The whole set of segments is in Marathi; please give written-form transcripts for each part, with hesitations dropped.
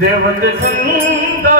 देवते संता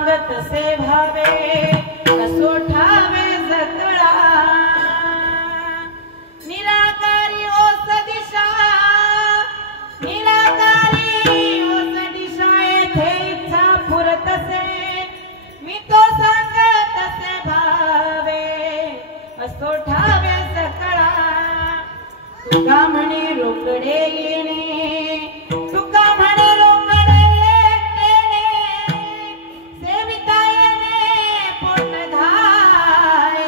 सांगत से भावे असो ठावे सकळा निराकारी ओस दिशा निराकारी ओस दिशा येथे इच्छा पुरतसे मी तो सांगत से भावे असो ठावे सकळा तुका म्हणे रोकडे येणे तुका म्हणे रोकडे येणे सेविता येणे पोटधाय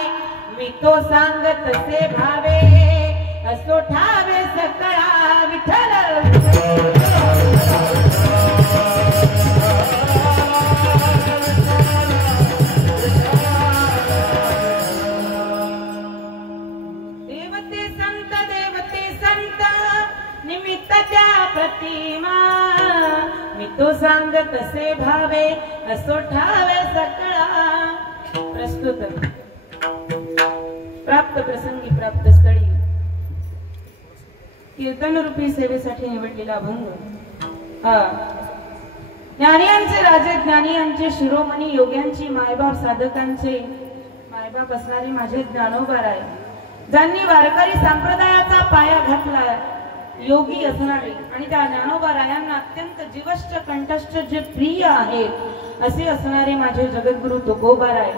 मी तो सांगत से भावे असो ठावे सकळा विठ्ठल निमित्त त्या प्रतिमा मी तो सांगत से भावे असो ठावे सकळा प्रस्तुत प्राप्त प्रसंगी प्राप्त स्थळी कीर्तन रूपी सेवेसाठी निवडलेला अभंग ज्ञानियांचे राजे ज्ञानियांचे शिरोमणी योग्यांची मायबाप साधकांचे मायबाप असणारे माझे ज्ञानोबा राय ज्यांनी वारकरी संप्रदायाचा पाया घातला योगी असणारे आणि त्या ज्ञानोबा रायांना अत्यंत जीवष्ट कंठस्थ जे प्रिय आहेत असे असणारे माझे जगद्गुरु तुकोबा राय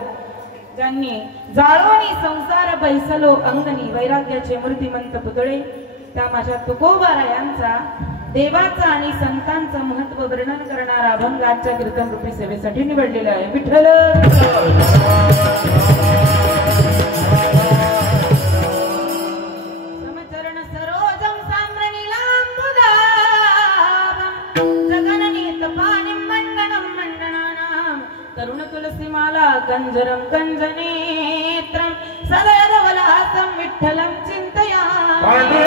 ज्यांनी जाळोनी संसार बैसलो अंगणी वैराग्याचे मूर्तिमंत पुतळे त्या माझ्या तुकोबा रायांचा देवाचा आणि संतांचं महत्व वर्णन करणारा अभंग आजच्या कीर्तन रूपी सेवेसाठी निवडलेला आहे विठ्ठल समचरण सरोजम जगननीत पाणिं मंडनं मंडनानां तरुण तुलसीमाला कंजरं कंजनेत्रं सदयदवलासं विठ्ठलं चिन्तयामि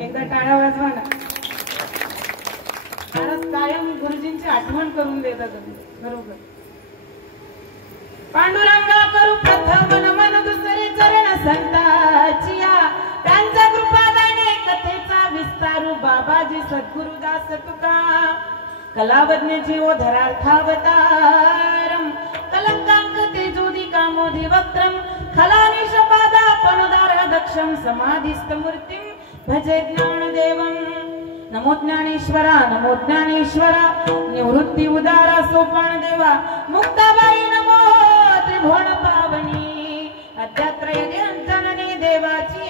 एकदा टाळ्या वाजवा ना महाराज कायम गुरुजींची आठवण करून देतात बरोबर पांडुरंगा करू प्रथम नमन दुसरे चरण संताचिया त्यांचा कृपादाने कथेचा विस्तारू बाबाजी सद्गुरुदास तुका कलावज्ञ जीव धरार्थावतारम कलंकांक तेजोदी कामोदी वक्त्रम खलानिश पादापनुदार दक्षम समाधिस्थ मूर्तिम भजे ज्ञानदेवं नमो ज्ञानेश्वरा निवृत्ती उदारा सोपान देवा मुक्ताबाई नमो त्रिभुवन पावनी अध्यात्रय जननी देवाची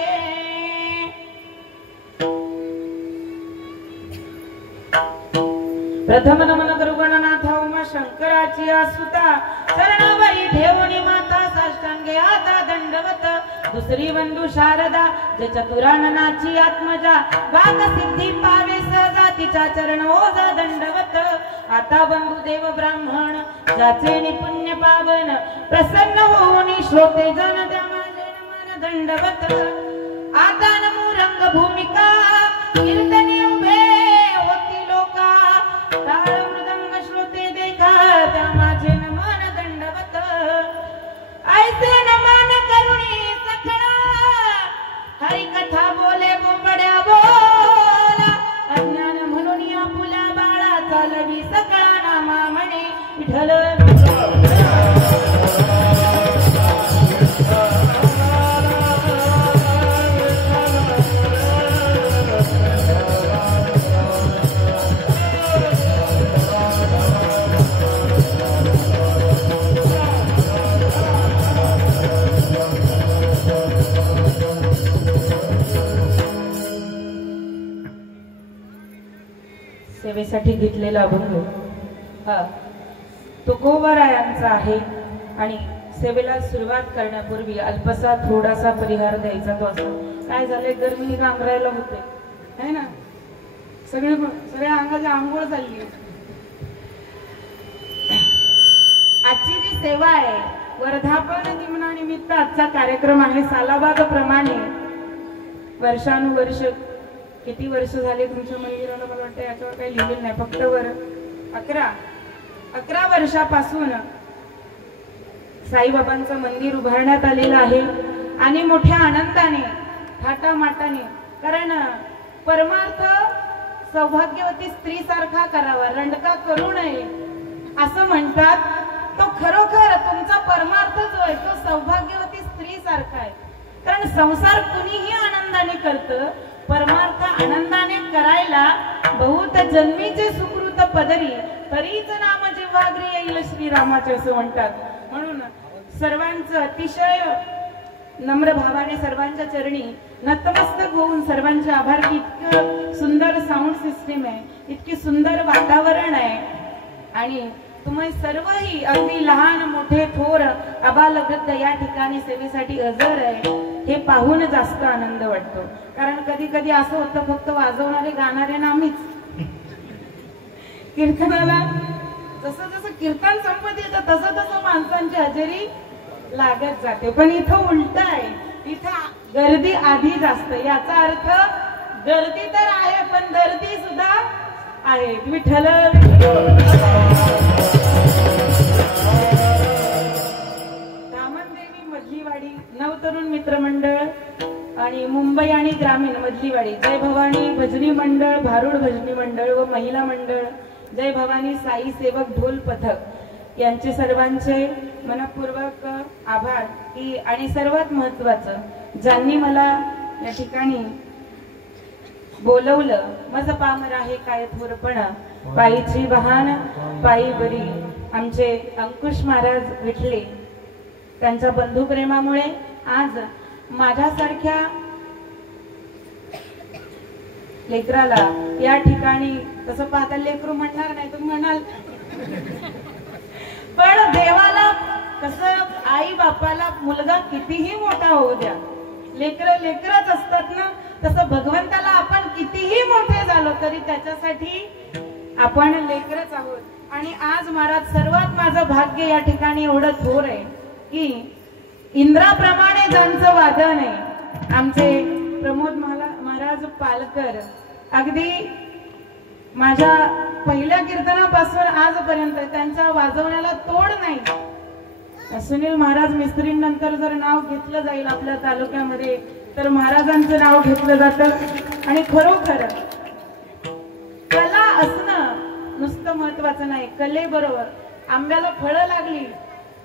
प्रथम नमन करू गणनाथ उमा शंकराची आसुता चरणावरी ठेवणी माता साष्टांगे आता दंडवत दुसरी बंधू शारदा जे चतुराननाची आत्मजा वाग सिद्धी पावे सहजा तिच्या चरण ओजा दंडवत आता बंधू देव ब्राह्मण ज्याचे निपुण्य पावन प्रसन्न होऊन श्रोते जन त्या माझे नमन दंडवत आता नमो रंग भूमिका कीर्तनी उभे होती लोका ताळ मृदंग श्रोते देखा त्या माझे नमन दंडवत ऐसे नमन करुणी सखणा हरी कथा बोले बोंबड्या बोला अज्ञान म्हणून या फुला बाळा चालवी सकळा नामा म्हणे विठ्ठल सेवेसाठी घेतलेला अभंग तुकोबरायांचा आहे आणि सेवेला सुरुवात करण्यापूर्वी अल्पसा थोडासा परिहार द्यायचा तो असतो. काय झाले गरमी गांगरायला होते है ना, सगळ्या अंगाची आंघोळ झाली. आजची जी सेवा आहे वर्धापन दिनानिमित्त आजचा कार्यक्रम आहे. सालाबाद प्रमाणे वर्षानुवर्ष किती वर्ष झाले तुमच्या मंदिराला मला वाटतं याच्यावर काही लिहिलेलं नाही, फक्त 11 वर्षापासून साईबाबांचं मंदिर उभारण्यात आलेलं आहे आणि मोठ्या आनंदाने थाटामाटाने, कारण परमार्थ सौभाग्यवती स्त्री सारखा करावा, रंडका करू नये असं म्हणतात. तो खरोखर तुमचा परमार्थ जो आहे तो सौभाग्यवती स्त्री सारखा आहे. कारण संसार कुणीही आनंदाने करतं, परमार्थ आनंदाने करायला बहुत जन्मीचे सुकृत पदरी तरीच नाम जिव्हाग्री येईल श्रीरामाचे असं म्हणतात. म्हणून सर्वांचं अतिशय नम्र भावाने सर्वांच्या चरणी नतमस्तक होऊन सर्वांचे आभार की इतकं सुंदर साऊंड सिस्टीम आहे, इतकी सुंदर वातावरण आहे आणि तुम्ही सर्वही अगदी लहान मोठे थोर अबालवृद्ध या ठिकाणी सेवेसाठी हजर आहे हे पाहून जास्त आनंद वाटतो. कारण कधी कधी असं होतं फक्त वाजवणारे गाणारे नामीच, कीर्तनाला जसं जसं कीर्तन संपत येतं तसं तसं माणसांची हजेरी लागत जाते. पण इथं उलट आहे, इथं गर्दी आधी जास्त. याचा अर्थ गर्दी तर आहे पण गर्दी सुद्धा आहे. विठ्ठल रामनदेवी मधलीवाडी नवतरुण मित्रमंडळ आणि मुंबई आणि ग्रामीण मधलीवाडी जय भवानी भजनी मंडळ, भारूड भजनी मंडळ व महिला मंडळ, जय भवानी साई सेवक ढोल पथक यांचे सर्वांचे मनपूर्वक आभार की आणि सर्वात महत्वाचं ज्यांनी मला या ठिकाणी बोलवलं. मज पामर आहे काय थोरपणा पायीची वाहन पायी बरी. आमचे अंकुश महाराज विठले त्यांच्या बंधुप्रेमामुळे आज माझ्यासारख्या लेकराला या ठिकाणी, तसं पाहता लेकरू म्हणणार नाही तुम्ही म्हणाल, पण देवाला कसं आई बापाला मुलगा कितीही मोठा होऊ द्या, लेकरच असतात ना, तसं भगवंताला आपण कितीही मोठे झालो तरी त्याच्यासाठी आपण लेकरच आहोत. आणि आज महाराज सर्वात माझं भाग्य या ठिकाणी एवढं थोर आहे की इंद्राप्रमाणे ज्यांचं वादन आहे आमचे प्रमोद महाराज पालकर, अगदी माझ्या पहिल्या कीर्तनापासून आजपर्यंत त्यांच्या वाजवण्याला तोड नाही. सुनील महाराज मिस्त्रींनंतर जर नाव घेतलं जाईल आपल्या तालुक्यामध्ये तर महाराजांचं नाव घेतलं जातं. आणि खरोखर कला असणं नुसतं महत्वाचं नाही, कलेबरोबर आंब्याला फळं लागली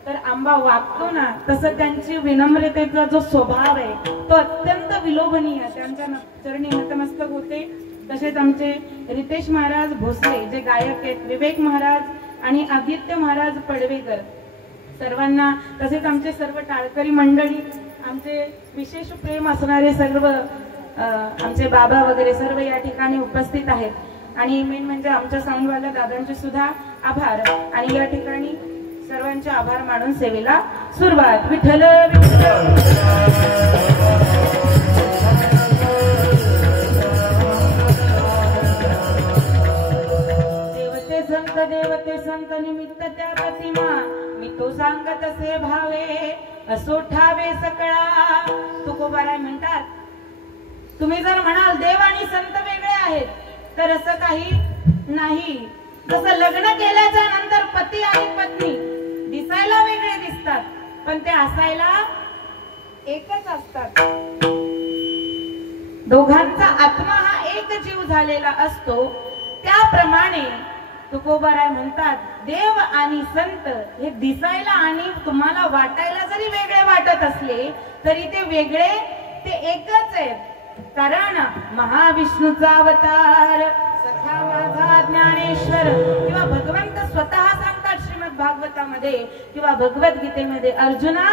तर आंबा वागतो ना, तसं त्यांची विनम्रतेचा जो स्वभाव आहे तो अत्यंत विलोभनीय. त्यांच्या चरणी नतमस्तक होते. तसेच आमचे रितेश महाराज भोसले जे गायक आहेत, विवेक महाराज आणि आदित्य महाराज पडवेकर सर्वांना, तसेच आमचे सर्व टाळकरी मंडळी, आमचे विशेष प्रेम असणारे सर्व आमचे बाबा वगैरे सर्व या ठिकाणी उपस्थित आहेत. आणि मेन म्हणजे आमच्या साऊंडवाल्या दादांचे सुद्धा आभार. आणि या ठिकाणी सर्वांचे आभार मानून सेवेला सुरुवात. विठ्ठल देवते संत निमित्त त्या प्रतिमा मी तो सांगत असे भावे असो ठावे सकळा. तुकोबाराय म्हणतात, तुम्ही जर म्हणाल देव आणि संत वेगळे आहेत तर असं काही नाही. जसं लग्न केल्याच्या नंतर पती आणि पत्नी दिसायला वेगळे दिसतात पण ते असायला एकच असतात. दोघांचा आत्मा हा एक जीव झालेला असतो. त्याप्रमाणे तुकोबाराय म्हणतात, देव आणि संत हे दिसायला आणि तुम्हाला वाटायला जरी वेगळे वाटत असले तरी ते वेगळे ते एकच आहेत. कारण महाविष्णूचा अवतार सखा माझा ज्ञानेश्वर किंवा भगवंत स्वतः सांगतात श्रीमद भागवतामध्ये किंवा भगवद्गीतेमध्ये, अर्जुना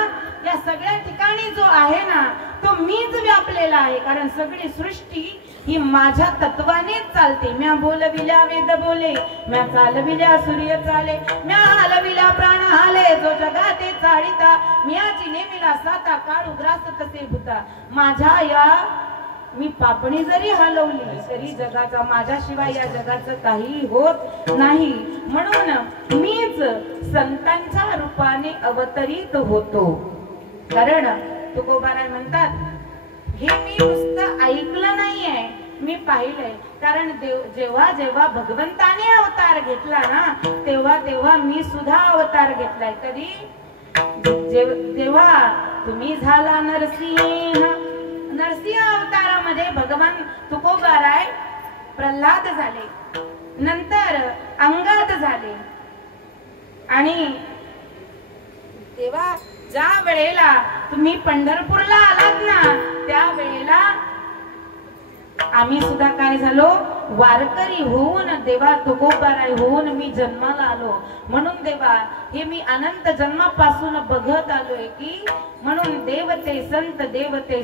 या सगळ्या ठिकाणी जो आहे ना तो मीच व्यापलेला आहे. कारण सगळी सृष्टी ही माझ्या तत्वानेच चालते. म्या बोलविल्या वेद बोले, म्या चालविल्या सूर्य चाले, म्या हलविल्या प्राण हाले, जो जगाते चाळीता, म्याची नेमिला साता काळू ग्रास तसे भूता. माझ्या या मी पापणी जरी हलवली तरी जगाचा माझ्याशिवाय या जगाचं काही होत नाही. म्हणून मीच संतांच्या रूपाने अवतरित होतो. कारण तुकोबाराय म्हणतात, हे मी नुसतं ऐकलं नाहीये, मी पाहिलंय. कारण जेव्हा जेव्हा भगवंताने अवतार घेतला ना तेव्हा तेव्हा मी सुद्धा अवतार घेतलाय. कधी? जेव्हा तुम्ही झाला नरसिंह, नरसिंह अवतारामध्ये भगवान तुकोबाराय प्रल्हाद झाले, नंतर अंगद झाले. आणि तेव्हा ज्या वेळेला तुम्ही पंढरपूरला आलात ना त्या वेळेला आम्ही सुद्धा काय झालो, वारकरी होऊन देवा तुकोबाराय होऊन मी जन्माला आलो. म्हणून देवा हे मी अनंत जन्मापासून बघत आलोय की म्हणून देवते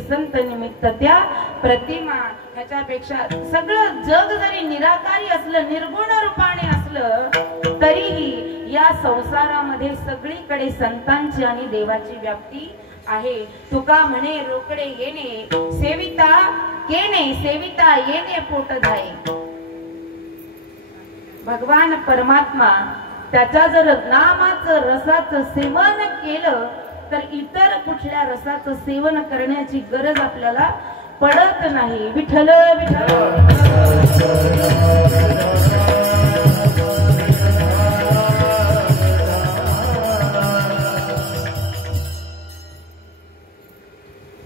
संत निमित्त त्या प्रतिमा. ह्याच्यापेक्षा सगळं जग जरी निराकारी असलं, निर्गुण रूपाने असलं तरीही या संसारामध्ये सगळीकडे संतांची आणि देवाची व्याप्ती आहे. तुका म्हणे रोकडे येणे सेविता केणे, सेविता येणे पोट धाये. भगवान परमात्मा त्याच्या जर नामाचं रसाचं सेवन केलं तर इतर कुठल्या रसाचं सेवन करण्याची गरज आपल्याला पडत नाही. विठ्ठल विठ्ठल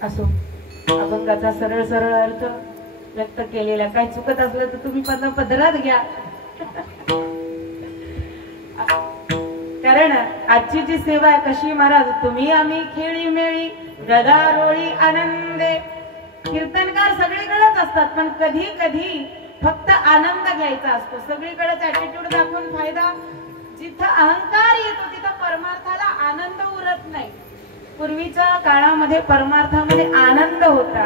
असो. अभंगाचा सरळ सरळ अर्थ व्यक्त केलेला, काही चुकत असलं तर तुम्ही पदरात घ्या. कारण आजची जी सेवा आहे कशी महाराज, तुम्ही आम्ही खेळी मेळी गदारोळी आनंदे. कीर्तनकार सगळीकडेच असतात पण कधी कधी फक्त आनंद घ्यायचा असतो. सगळीकडेच ऍटिट्यूड दाखवून फायदा. जिथं अहंकार येतो तिथं परमार्थाला आनंद उरत नाही. पूर्वीच्या काळामध्ये परमार्थामध्ये आनंद होता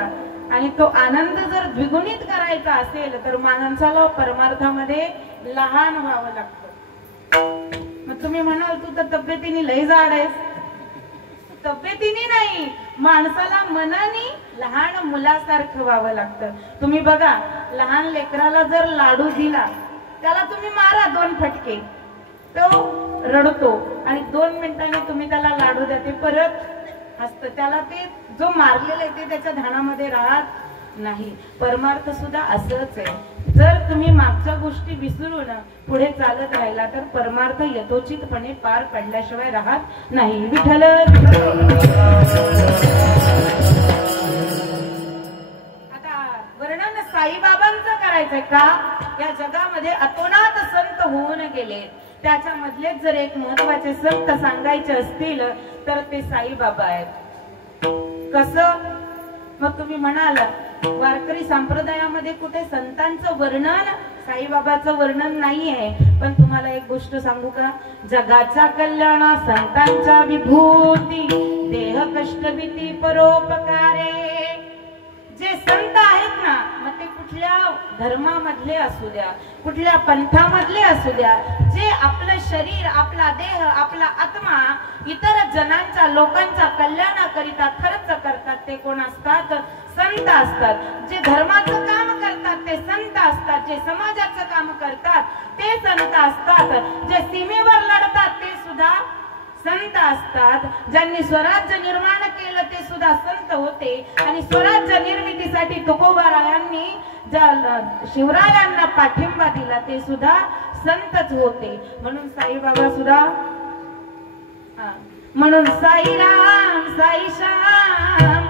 आणि तो आनंद जर द्विगुणित करायचा असेल तर माणसाला परमार्थामध्ये लहान व्हावं लागतं. मग तुम्ही म्हणाल तू तर तब्येतीने लय जाड आहेस. तब्येतीने नाही, माणसाला मनाने लहान मुलासारखं व्हावं लागतं. तुम्ही बघा, लहान लेकराला जर लाडू दिला त्याला तुम्ही मारा 2 फटके, तो रडतो आणि 2 मिनिटांनी तुम्ही त्याला लाडू द्या ते परत हसतं. त्याला ते जो मारलेलं आहे ते त्याच्या ध्यानामध्ये राहत नाही. परमार्थ सुद्धा असंच आहे. जर तुम्ही मागच्या गोष्टी विसरून पुढे चालत राहिला तर परमार्थ यथोचितपणे पार पडल्याशिवाय राहत नाही. विठ्ठल आता वर्णन साईबाबांचं करायचंय का? या जगामध्ये अतोनात संत होऊन गेले, त्याच्यामधलेच जर एक महत्वाचे संत सांगायचे असतील तर ते साईबाबा आहेत. कसं? मग तुम्ही म्हणाल वारकरी संप्रदायामध्ये कुठे संतांचं वर्णन, साईबाबाचं वर्णन नाहीये. पण तुम्हाला एक गोष्ट सांगू का? जगाच्या कल्याणा संतांच्या विभूती, देह कष्ट भीती परोपकारे. जे संत आहेत ना मग ते कुठले कुठल्या धर्मामधले असू द्या, कुठल्या पंथामधले असू द्या, जे आपलं शरीर, आपला देह, आपला आत्मा इतर जनांच्या लोकांच्या कल्याणाकरिता खर्च करतात ते कोण असतात? संत असतात. जे धर्माचं काम करतात ते संत असतात. जे समाजाचं काम करतात ते संत असतात. जे सीमेवर लढतात ते सुद्धा संत असतात. ज्यांनी स्वराज्य निर्माण केलं ते सुद्धा संत होते. आणि स्वराज्य निर्मितीसाठी तुकोबारायांनी ज्या शिवरायांना पाठिंबा दिला ते सुद्धा संतच होते. म्हणून साईबाबा सुद्धा म्हणून साईराम साई श्याम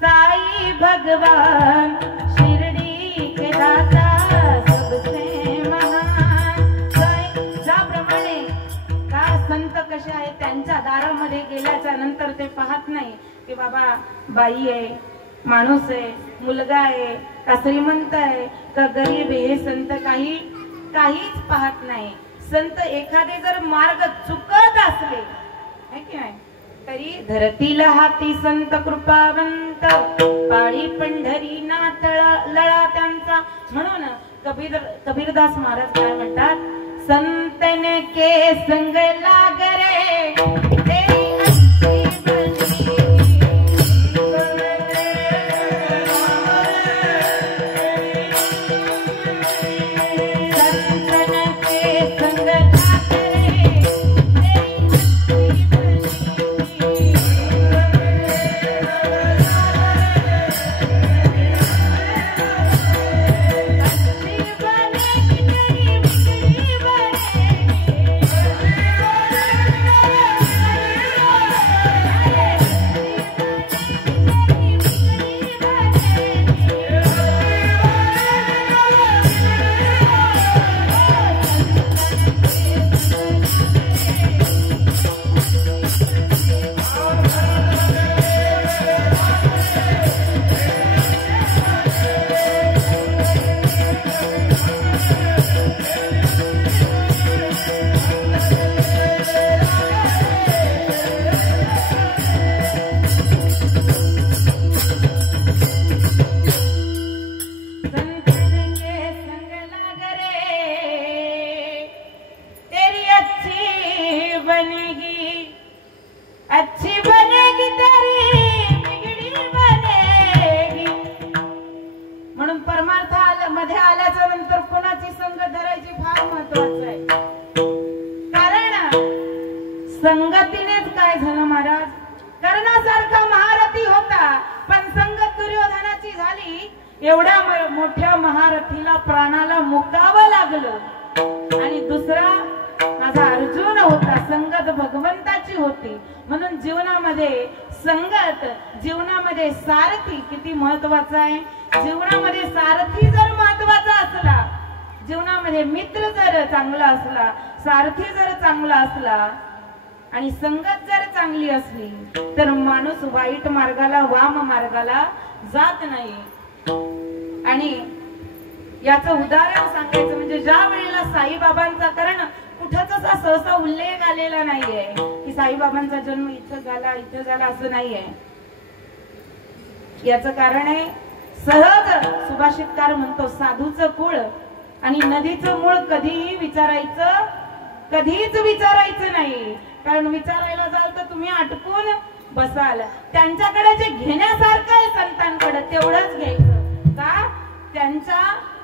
साई भगवान शिरडी के दाता सबसे महान. ज्याप्रमाणे का संत कसे आहे, त्यांच्या दारामध्ये गेल्याच्या नंतर ते पाहत नाही की बाबा बाई आहे, माणूस आहे, मुलगा आहे, का श्रीमंत आहे का गरीब आहे, हे संत काहीच पाहत नाही. संत एखादे जर मार्ग चुकत असले की नाही तरी धरतीला हाती संत कृपावंत, पाळी पंढरी नाथ लळा त्यांचा. म्हणून कबीरदास महाराज काय म्हणतात? संतन के संग लाग रे तेरी अच्छी बनी, संतन के संग लाग रे मध्ये आल्याच्या नंतर कोणाची संग धरायची फार महत्वाचं आहे. कारण संगतीनेच काय झालं महाराज, कर्णासारखा महारथी होता पण संगत दुर्योधनाची झाली. एवढ्या मोठ्या महारथीला प्राणाला मुकावं लागलं. आणि दुसरा माझा अर्जुन होता, संगत भगवंताची होती. म्हणून जीवनामध्ये संगत, जीवनामध्ये सारथी किती महत्वाचा आहे. जीवनामध्ये सारथी जर महत्वाचा असला, जीवनामध्ये मित्र जर चांगला असला, सारथी जर चांगला असला आणि संगत जर चांगली असली तर माणूस वाईट मार्गाला, वाम मार्गाला जात नाही. आणि याचं उदाहरण सांगायचं म्हणजे ज्या वेळेला साईबाबांचा, कारण कुठंच असा सहसा उल्लेख आलेला नाहीये की साईबाबांचा जन्म इथं झाला असं नाहीये. याचं कारण आहे सहज सुभाषितकार म्हणतो, साधूचं कुळ आणि नदीचं मूळ कधीच विचारायचं नाही. कारण विचारायला जाल तर तुम्ही अटकून बसाल. त्यांच्याकडे जे घेण्यासारखं आहे संतांकडे तेवढंच घ्यायचं. का?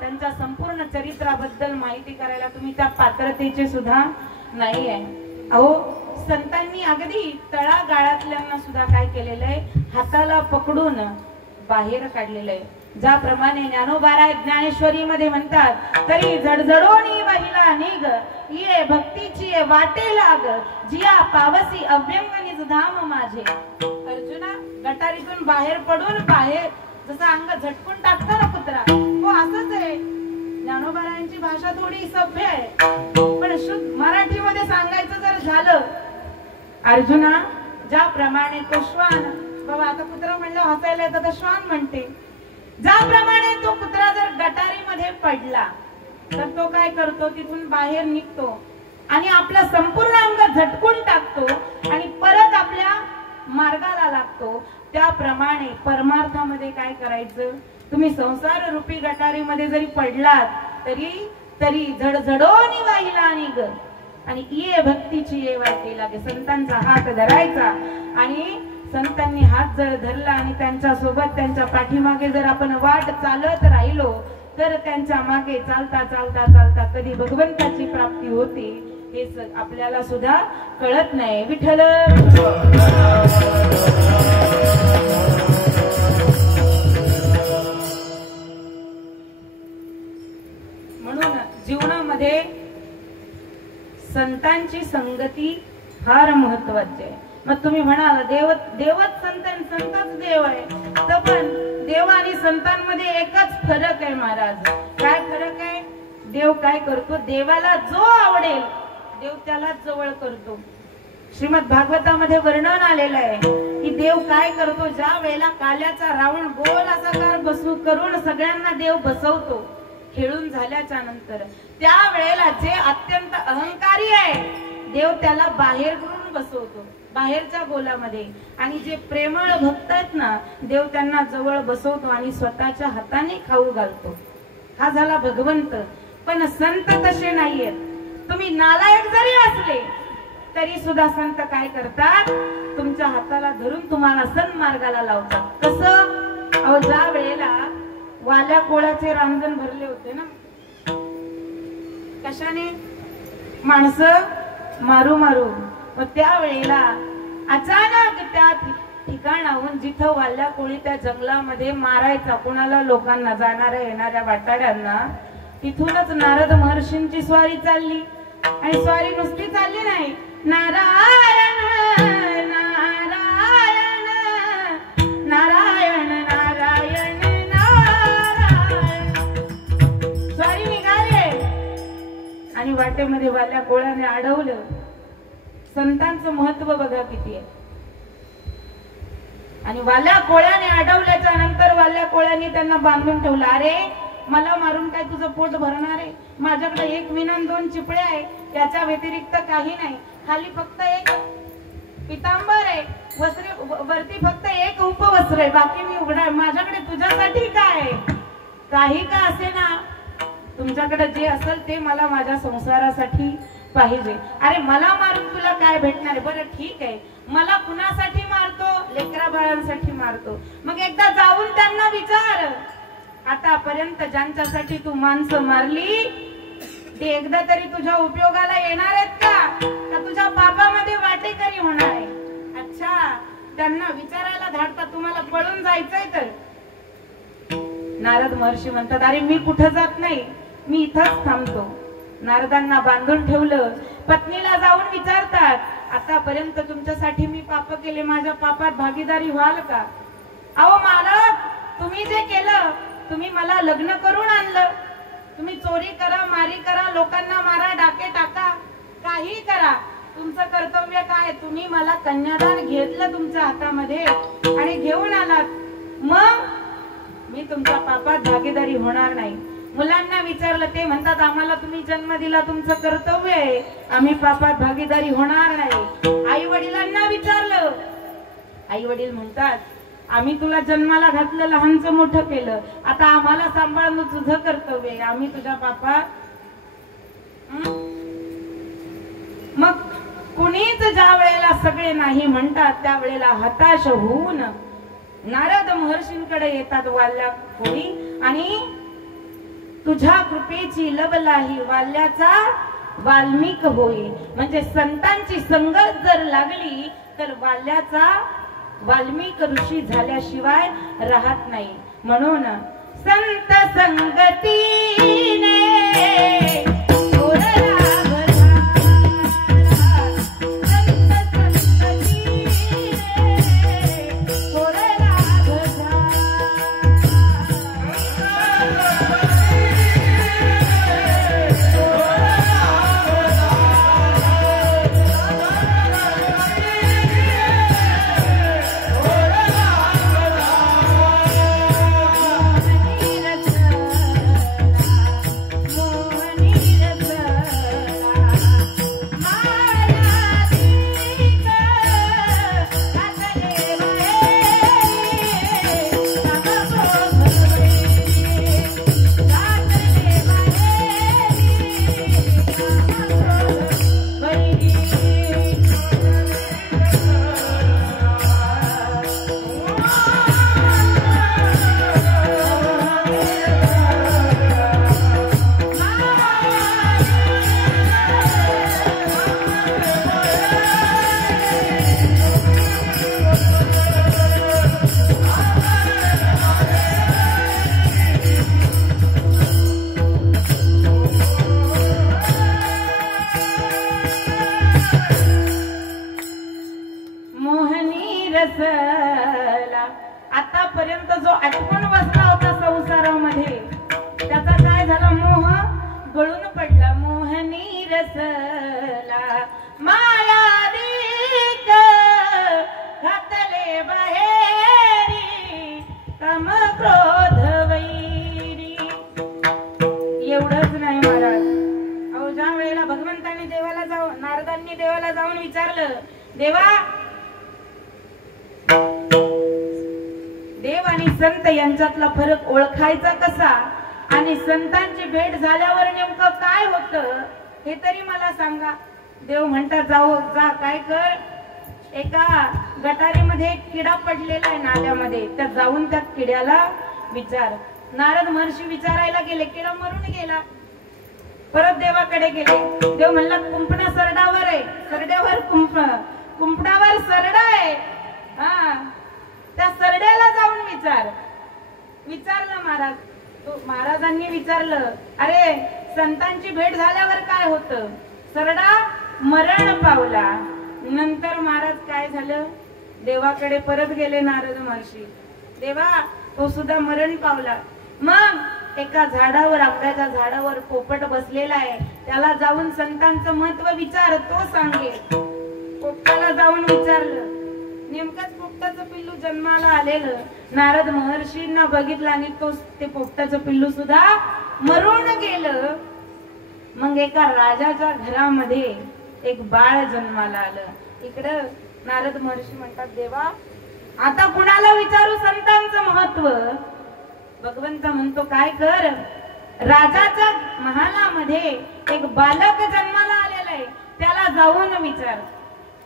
त्यांच्या संपूर्ण चरित्राबद्दल माहिती करायला तुम्ही त्या पात्रतेचे सुद्धा नाही आहे. अहो संतांनी अगदी तळागाळातल्यांना सुद्धा काय केलेलं आहे, हाताला पकडून बाहेर काढलेलं आहे. ज्याप्रमाणे ज्ञानोबाराय ज्ञानेश्वरी मध्ये म्हणतात, तरी जडजडोनी वहिला निघ ये भक्तीची वाटे लाग, जिया पावसी अव्यंग निज धाम माझे. अर्जुना, गटारीतून बाहेर पडून, बाहेर जसं अंग झटकून टाकतो ना कुत्रा, तो असंच आहे. ज्ञानोबारायांची भाषा थोडी सभ्य आहे, पण शुद्ध मराठीमध्ये सांगायचं जर झालं, अर्जुना ज्याप्रमाणे तो श्वान, बाबा आता कुत्रा म्हणलं हसायला येतं तर श्वान म्हणते, ज्याप्रमाणे तो कुत्रा जर गटारीमध्ये पडला तर तो काय करतो, तिथून बाहेर निघतो आणि आपलं संपूर्ण अंग झटकून टाकतो आणि परत आपल्या मार्गाला लागतो. त्याप्रमाणे परमार्थामध्ये काय करायचं, तुम्ही संसार रूपी गटारीमध्ये जरी पडलात तरी झडझडोनी वाहिला निघ आणि ये भक्तीची ये वाटे लागे. संतांचा हात धरायचा आणि संतांनी हात जर धरला आणि त्यांच्या सोबत त्यांच्या पाठीमागे जर आपण वाट चालत राहिलो तर त्यांच्या मागे चालता चालता चालता कधी भगवंताची प्राप्ती होते हे आपल्याला सुद्धा कळत नाही. विठ्ठल म्हणून जीवनामध्ये संतांची संगती फार महत्वाची आहे. मग तुम्ही म्हणाल देवच संतच देव आहे. तर पण देव आणि संतांमध्ये एकच फरक आहे महाराज. काय फरक आहे? देव काय करतो? देवाला जो आवडेल देव त्याला जवळ करतो. श्रीमद भागवतामध्ये वर्णन आलेलं आहे की देव काय करतो, ज्या वेळेला काल्याचा रावण गोल असा बसू करून सगळ्यांना देव बसवतो खेळून झाल्याच्या नंतर, त्या वेळेला जे अत्यंत अहंकारी आहे देव त्याला बाहेर करून बसवतो बाहेरच्या गोलामध्ये, आणि जे प्रेमळ भक्त आहेत ना देव त्यांना जवळ बसवतो आणि स्वतःच्या हाताने खाऊ घालतो. हा झाला भगवंत. पण संत तसे नाहीयेत. तुम्ही नालायक जरी असले तरी सुद्धा संत काय करतात? तुमच्या हाताला धरून तुम्हाला सन्मार्गाला लावतात. कसं? अहो, ज्या वेळेला वाल्या कोळाचे रांजण भरले होते ना, कशाने? माणसं मारू मारू. मग त्या वेळेला अचानक त्या ठिकाणाहून जिथं वाल्या कोळी त्या जंगलामध्ये मारायचा कोणाला, लोकांना जाणाऱ्या येणाऱ्या वाटाड्यांना, तिथूनच नारद महर्षींची स्वारी चालली. आणि स्वारी नुसती चालली नाही, नारायण नारायण नारायण नारायण नारायण स्वारी निघाले. आणि वाटेमध्ये वाल्या कोळ्याने अडवलं. संतांचं महत्व बघा किती आहे. आणि वाल्या कोळ्याने अडवल्याच्या नंतर वाल्या कोळ्याने त्यांना बांधून ठेवलं. अरे मला मारून काय तुझं पोट भरणार आहे? माझ्याकडे एक विनन 2 चिपळे आहे, त्याच्या व्यतिरिक्त काही नाही. खाली फक्त एक पितांबर आहे, वरती फक्त एक उपवस्त्र आहे, बाकी मी उघडा. माझ्याकडे तुझ्यासाठी काय आहे? काही का असे ना, तुमच्याकडे जे असेल ते मला माझ्या संसारासाठी पाहिजे. अरे मला मारून तुला काय भेटणार आहे? बरं ठीक आहे, मला कुणासाठी मारतो? लेकरा बाळांसाठी मारतो. मग एकदा जाऊन त्यांना विचार, आतापर्यंत ज्यांच्यासाठी तू माणसं मारली ते एकदा तरी तुझ्या उपयोगाला येणार आहेत का तुझ्या पापामध्ये वाटेकरी होणार आहे? अच्छा, त्यांना विचारायला धाडता तुम्हाला पळून जायचंय तर? नारद महर्षी म्हणतात, अरे मी कुठं जात नाही, मी इथंच थांबतो. नारदांना बांधून ठेवलं. पत्नीला जाऊन विचारतात, आतापर्यंत तुमच्यासाठी मी पाप केले, माझ्या पापात भागीदारी व्हाल का? अहो मालक, तुम्ही जे केलं, तुम्ही मला लग्न करून आणलं, तुम्ही चोरी करा, मारी करा, लोकांना मारा, डाके टाका, काही करा, तुमचं कर्तव्य काय? तुम्ही मला कन्यादान घेतलं तुमच्या हातामध्ये आणि घेऊन आलात, मग मी तुमच्या पापात भागीदारी होणार नाही. मुलांना विचारलं, ते म्हणतात आम्हाला तुम्ही जन्म दिला, तुमचं कर्तव्य आहे, आम्ही पापात भागीदारी होणार नाही. आई वडिलांना विचारलं, आई वडील म्हणतात आम्ही तुला जन्माला घातलं, लहानचं मोठं केलं, आता आम्हाला सांभाळणं तुझं कर्तव्य आहे, आम्ही तुझ्या पापात. मग कुणीच ज्या वेळेला सगळे नाही म्हणतात त्या वेळेला हताश होऊन नारद महर्षींकडे येतात वाल्या कोळी आणि तुझ्या कृपेची लबलाही वाल्याचा वाल्मिक होई. म्हणजे संतांची संगत जर लागली तर वाल्याचा वाल्मिक ऋषी झाल्याशिवाय राहत नाही. म्हणून संत संगतीने एवढंच नाही महाराज, अहो ज्या वेळेला भगवंतांनी देवाला जाऊन नारदांनी देवाला जाऊन विचारलं, देवा देव आणि संत यांच्यातला फरक ओळखायचा कसा आणि संतांची भेट झाल्यावर नेमकं काय होतं हे तरी मला सांगा. देव म्हणतात जाऊ जा, काय कर, एका गटारीमध्ये एक किडा पडलेला आहे नाल्यामध्ये, त्या जाऊन त्या किड्याला विचार. नारद महर्षी विचारायला गेले, किडा मरून गेला. परत देवाकडे गेले, देव म्हणला कुंपणा सरडावर आहे, सरड्यावर कुंपणावर सरडा आहे, हा त्या सरड्याला जाऊन विचारलं महाराज. महाराजांनी विचारलं, अरे संतांची भेट झाल्यावर काय होतं? सरडा मरण पावला. नंतर महाराज काय झालं, देवाकडे परत गेले नारद महर्षी, देवा तो सुद्धा मरण पावला. मग एका झाडावर, आंब्याच्या झाडावर पोपट बसलेला आहे, त्याला जाऊन संतांचं महत्व विचार, तो सांगेल. पोपटाला जाऊन विचारलं, नेमकंच पोपटाचं पिल्लू जन्माला आलेलं. नारद महर्षींना बघितलं आणि ते पोपटाचं पिल्लू सुद्धा मरून गेलं. मग एका राजाच्या घरामध्ये एक बाळ जन्माला आलं. इकडं नारद महर्षी म्हणतात, देवा आता कुणाला विचारू संतांचं महत्व? भगवंत म्हणतो, काय कर, राजाच्या महालामध्ये एक बालक जन्माला आलेला आहे, त्याला जाऊन विचार.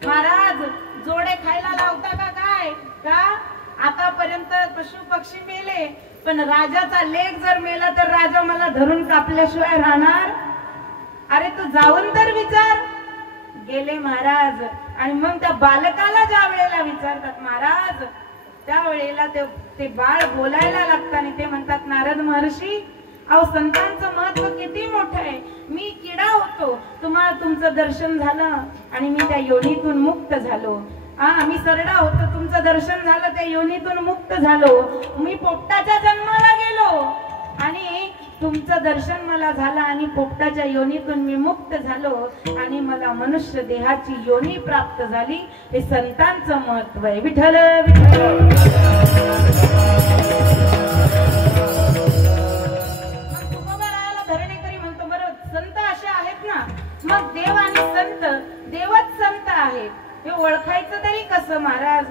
महाराज जोडे खायला लावता का काय? का आतापर्यंत पशु पक्षी मेले, पण राजाचा लेक जर मेला तर राजा मला धरून कापल्याशिवाय राहणार? अरे तू जाऊन तर विचार. गेले महाराज, आणि मग त्या बालकाला ज्या वेळेला विचारतात महाराज, त्या वेळेला ते बाळ बोलायला लागतं आणि ते म्हणतात, नारद महर्षी अहो संतांचं महत्व किती मोठं आहे. मी किडा होतो, तुम्हाला तुमचं दर्शन झालं आणि मी त्या योनीतून मुक्त झालो. मी सरडा होतो, तुमचं दर्शन झालं, त्या योनीतून मुक्त झालो. मी पोपटाच्या जन्माला गेलो आणि तुमचं दर्शन मला झालं आणि पोपटाच्या योनीतून मी मुक्त झालो आणि मला मनुष्य देहाची योनी प्राप्त झाली. हे संतांचं महत्व आहे. विठ्ठल विठ्ठल. धरणेकरी म्हणतो, बरं संत असे आहेत ना, मग देव आणि संत, देवच संत आहेत, हे ओळखायचं तरी कसं महाराज?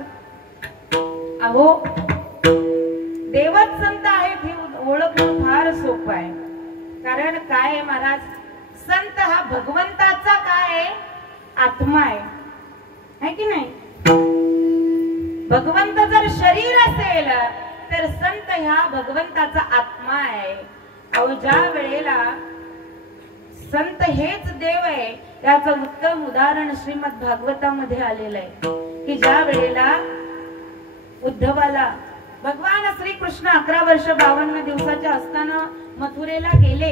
अहो देवच संत आहेत हे ओळखणं फार सोपं आहे. कारण काय आहे महाराज, संत हा भगवंताचा काय आहे, आत्मा आहे की नाही? भगवंत जर शरीर असेल तर संत ह्या भगवंताचा आत्मा आहे. अहो ज्या वेळेला संत हेच देव आहे, त्याचं उत्तम उदाहरण श्रीमद भागवतामध्ये आलेलं आहे की ज्या वेळेला उद्धवाला भगवान श्री कृष्ण 11 वर्ष 52 दिवसाच्या असताना मथुरेला गेले,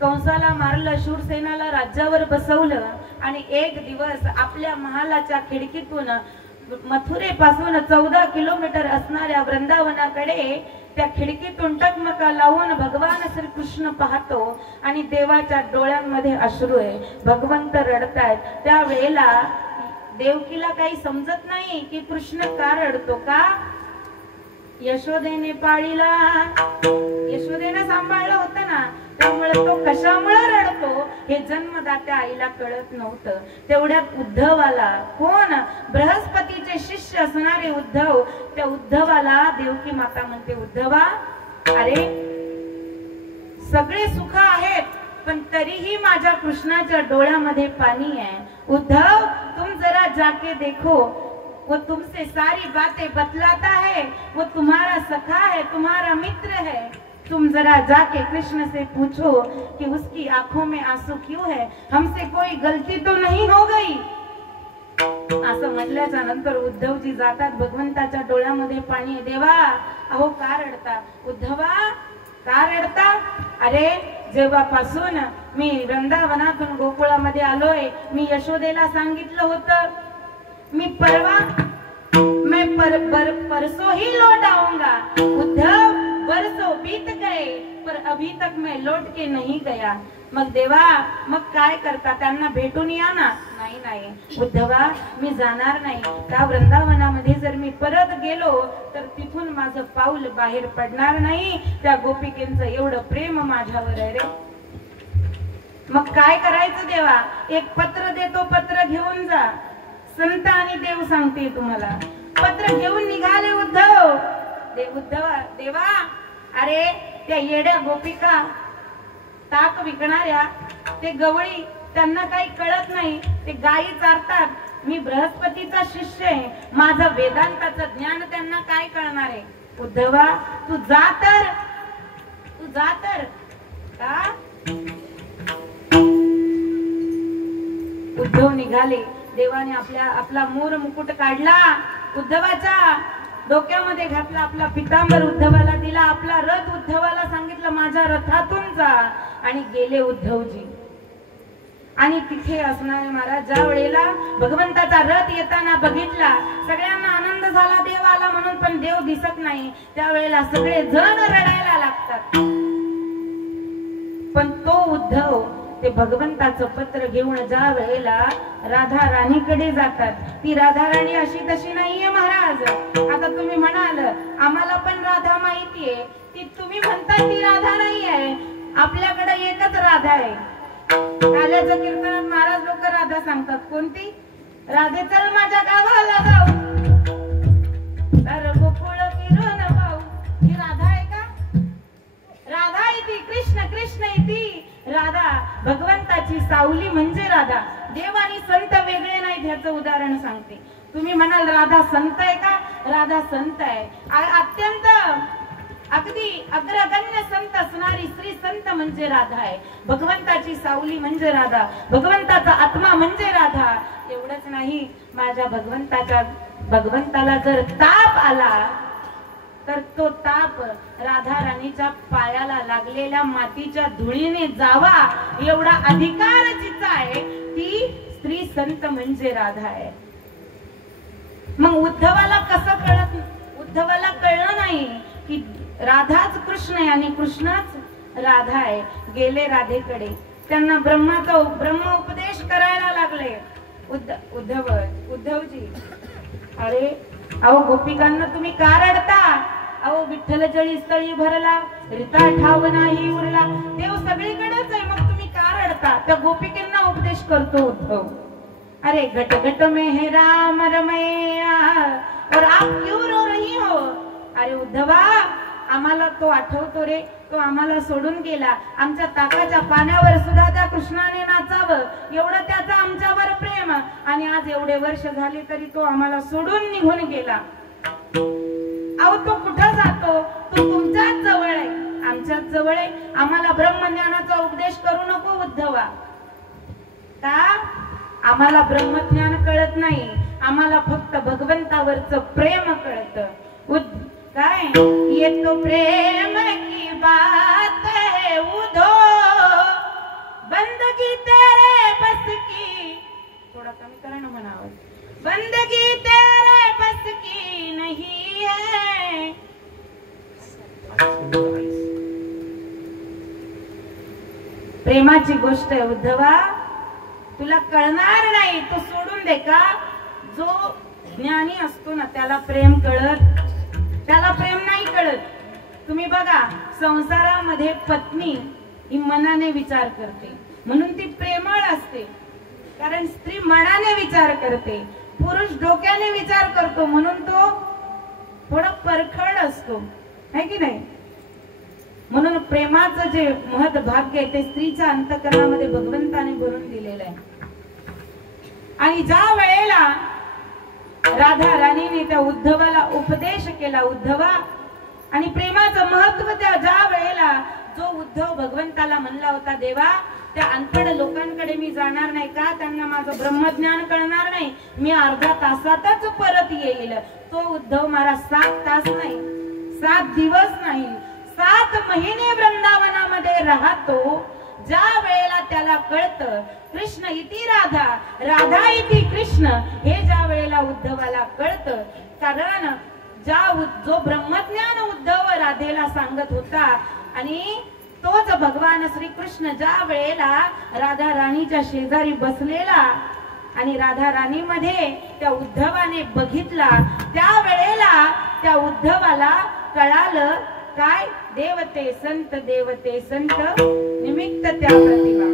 कंसाला मारलं, शूरसेनाला राज्यावर बसवलं आणि एक दिवस आपल्या महालाच्या खिडकीतून मथुरेपासून 14 किलोमीटर असणाऱ्या वृंदावनाकडे त्या खिडकीतून टकमका लावून भगवान श्री कृष्ण पाहतो आणि देवाच्या डोळ्यांमध्ये अश्रू आहे, भगवंत रडतायत. त्या वेळेला देवकीला काही समजत नाही की कृष्ण का रडतो. का? यशोदेने पाळीला, यशोदेने सांभाळलं होतं ना, त्यामुळे तो कशामुळे रडतो हे जन्मदात्या आईला कळत नव्हतं. तेवढ्यात उद्धवाला, कोण? बृहस्पतीचे शिष्य असणारे उद्धव, त्या उद्धवाला देवकी माता म्हणते, उद्धवा अरे सगळे सुख आहेत पण तरीही माझ्या कृष्णाच्या डोळ्यामध्ये पाणी है। उद्धव तुम जरा जाके देखो, वो तुमसे सारी बातें बतलाता है, वो तुम्हारा सखा है, तुम्हारा मित्र है। तुम जरा जाके कृष्ण से पूछो कि उसकी आंखों में आंसू क्यों है, हमसे कोई गलती तो नहीं हो गई। असं म्हटल्याच्या नंतर उद्धवजी जातात, भगवंताच्या डोळ्यामध्ये पाणी। देवा अहो का रडता? उद्धवा का रडता? अरे जेव्हापासून मी वृंदावनातून गोकुळामध्ये आलोय, मी यशोदेला सांगितलं होतं मी परवा परसों ही लौट आऊंगा। उद्धव बरसों बीत गए पर अभी तक मैं लौट के नहीं गया. मग देवा मग काय करता, त्यांना भेटून या ना. नाही नाही उद्धवा, मी जाणार नाही. त्या वृंदावनामध्ये जर मी परत गेलो तर तिथून माझं पाऊल बाहेर पडणार नाही. त्या गोपिकेंचं एवढं प्रेम माझ्यावर आहे रे. मग काय करायचं देवा? एक पत्र देतो, पत्र घेऊन जा. संत आणि देव सांगते तुम्हाला. पत्र घेऊन निघाले उद्धव. देवा, अरे त्या येड्या गोपिका, ताक विकणाऱ्या, ते गवळी, त्यांना काही कळत नाही. ते गायी चारतात. मी बृहस्पतीचा शिष्य आहे. माझं वेदांताचं ज्ञान त्यांना काय कळणार आहे? उद्धवा, तू जा तर का? उद्धव निघाले. देवाने आपला मोर मुकुट काढला, उद्धवाच्या डोक्यामध्ये घातला, आपला पितांबर उद्धवाला दिला, आपला रथ उद्धवाला सांगितलं माझ्या रथातून जा, आणि गेले उद्धवजी. आणि तिथे असणारे महाराज ज्या वेळेला भगवंताचा रथ येताना बघितला, सगळ्यांना आनंद झाला, देव आला म्हणून, पण देव दिसत नाही. त्यावेळेला सगळे जण रडायला लागतात. पण तो उद्धव ते भगवंताचं पत्र घेऊन ज्या वेळेला राधा राणीकडे जातात, ती राधा राणी अशी तशी नाहीये महाराज. आता तुम्ही म्हणाल आम्हाला पण राधा माहितीये, ती तुम्ही म्हणता ती राधा नाहीये. आपल्याकडे एकच राधा आहे. काल्याच्या कीर्तनात महाराज लोक राधा सांगतात. कोणती? राधे चल माझ्या गावाला जाऊ, तर गोकुळ फिरून पाहू. ही राधा आहे का? राधा इति कृष्ण, कृष्ण इति राधा. भगवंताची सावली म्हणजे राधा. देव आणि संत वेगळे नाही, ह्याचं उदाहरण सांगते. तुम्ही म्हणाल राधा संत आहे का? राधा संत आहे. अत्यंत अगदी अग्रगण्य संत असणारी श्री संत म्हणजे राधा आहे. भगवंताची सावली म्हणजे राधा, भगवंताचा आत्मा म्हणजे राधा. एवढंच नाही, माझ्या भगवंताला जर ताप आला तर तो ताप राधा राणीच्या पायाला लागलेल्या मातीच्या धुळीने जावा एवढा अधिकार जिचा आहे, ती स्त्री संत म्हणजे राधा आहे. मग उद्धवाला कसं कळत? उद्धवाला कळलं नाही की राधाच कृष्ण आहे आणि कृष्णच राधा आहे. गेले राधेकडे, त्यांना ब्रह्म उपदेश करायला लागले. उद्धवजी, अरे अहो गोपिकांना तुम्ही का रडता? अहो विठ्ठल जळी स्थळी भरला, रिता ठाव नाही उरला. देव सगळीकडेच आहे, मग तुम्ही का रडता? त्या गोपिकांना उपदेश करतो उद्धव. अरे घट घट में है राम रमैया और आप क्यों रो रही हो? अरे उद्धवा, आम्हाला तो आठवतो रे, तो आम्हाला सोडून गेला. आमच्या ताकाच्या पाण्यावर सुद्धा त्या कृष्णाने नाचावं एवढं त्याचं आमच्यावर प्रेम, आणि आज एवढे वर्ष झाले तरी तो आम्हाला सोडून निघून गेला. अहो तो कुठं जातो? तो तुमच्याच जवळ आहे, आमच्याच जवळ आहे. आम्हाला ब्रह्मज्ञानाचा उपदेश करू नको उद्धवा. का? आम्हाला ब्रह्मज्ञान कळत नाही, आम्हाला फक्त भगवंतावरचं प्रेम कळतं. काय ये तो प्रेम की बात है उधो, बंदगी तेरे बस की. थोड़ा कमी करा ना म्हणावं. बंदगी तेरे बस की नहीं है. प्रेमाची गोष्ट आहे उद्धवा, तुला कळणार नाही. तो सोडून दे. का? जो ज्ञानी असतो ना त्याला प्रेम कळत, त्याला प्रेम नाही कळत. तुम्ही बघा, संसारामध्ये पत्नी ही मनाने विचार करते म्हणून ती प्रेमळ असते, कारण स्त्री मनाने विचार करते. पुरुष डोक्याने विचार करतो म्हणून तो थोडा परखड असतो, है की नाही? म्हणून प्रेमाचं जे महत् भाग्य आहे ते स्त्रीच्या अंतःकरणामध्ये भगवंताने भरून दिलेलं आहे. आणि ज्या वेळेला राधा राणीने त्या उद्धवाला उपदेश केला, उद्धवा, आणि प्रेमाचं महत्व ज्या वेळेला जो उद्धव भगवंताला म्हणला होता, देवा त्या अनपढ लोकांकडे मी जाणार नाही का? त्यांना माझं ब्रह्मज्ञान कळणार नाही, मी अर्ध्या तासातच परत येईल. तो उद्धव महाराज 7 तास नाही, 7 दिवस नाही, 7 महिने वृंदावनामध्ये राहतो. ज्या वेळेला त्याला कळतं कृष्ण इति राधा, राधा इति कृष्ण, हे ज्या वेळेला उद्धवाला कळतं, कारण जो ब्रह्मज्ञान उद्धव राधेला सांगत होता आणि तोच भगवान श्रीकृष्ण ज्या वेळेला राधा राणीच्या शेजारी बसलेला आणि राधा राणी मध्ये त्या उद्धवाने बघितला, त्या वेळेला त्या उद्धवाला कळालं काय, देवते संत निमित्त त्या प्रतिभा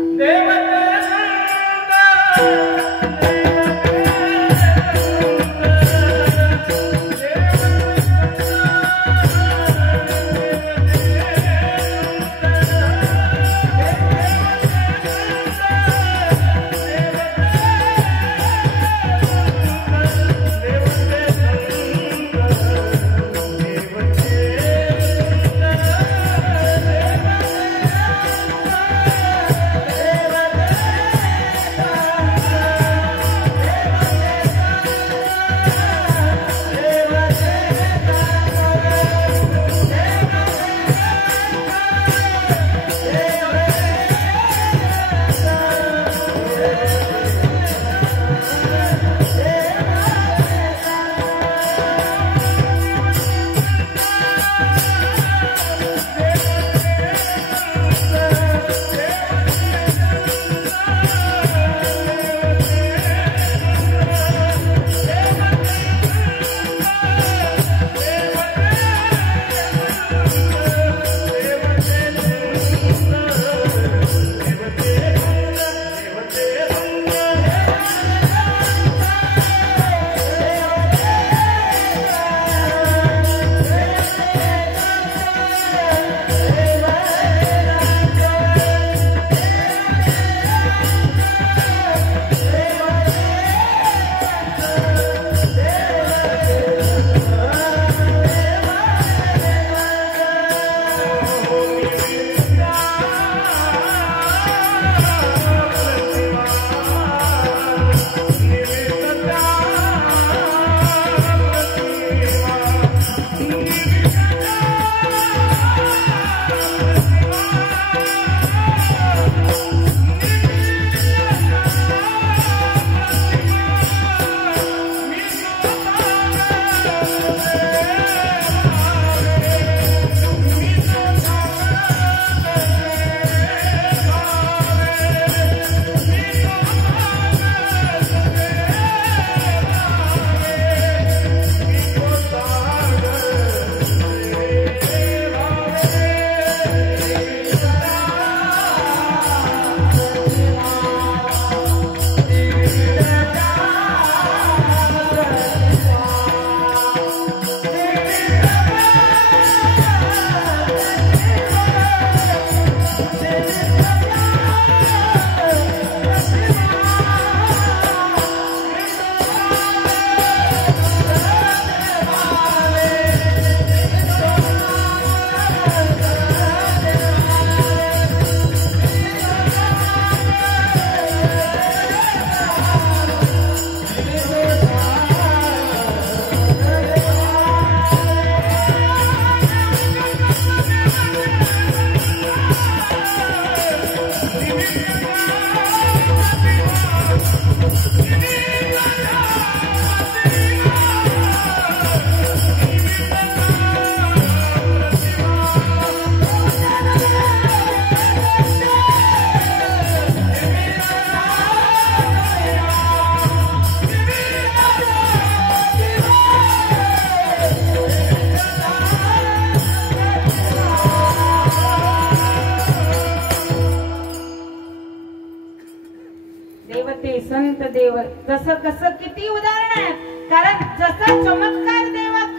देव तसं कसं किती उदाहरण आहेत. कारण जसा चमत्कार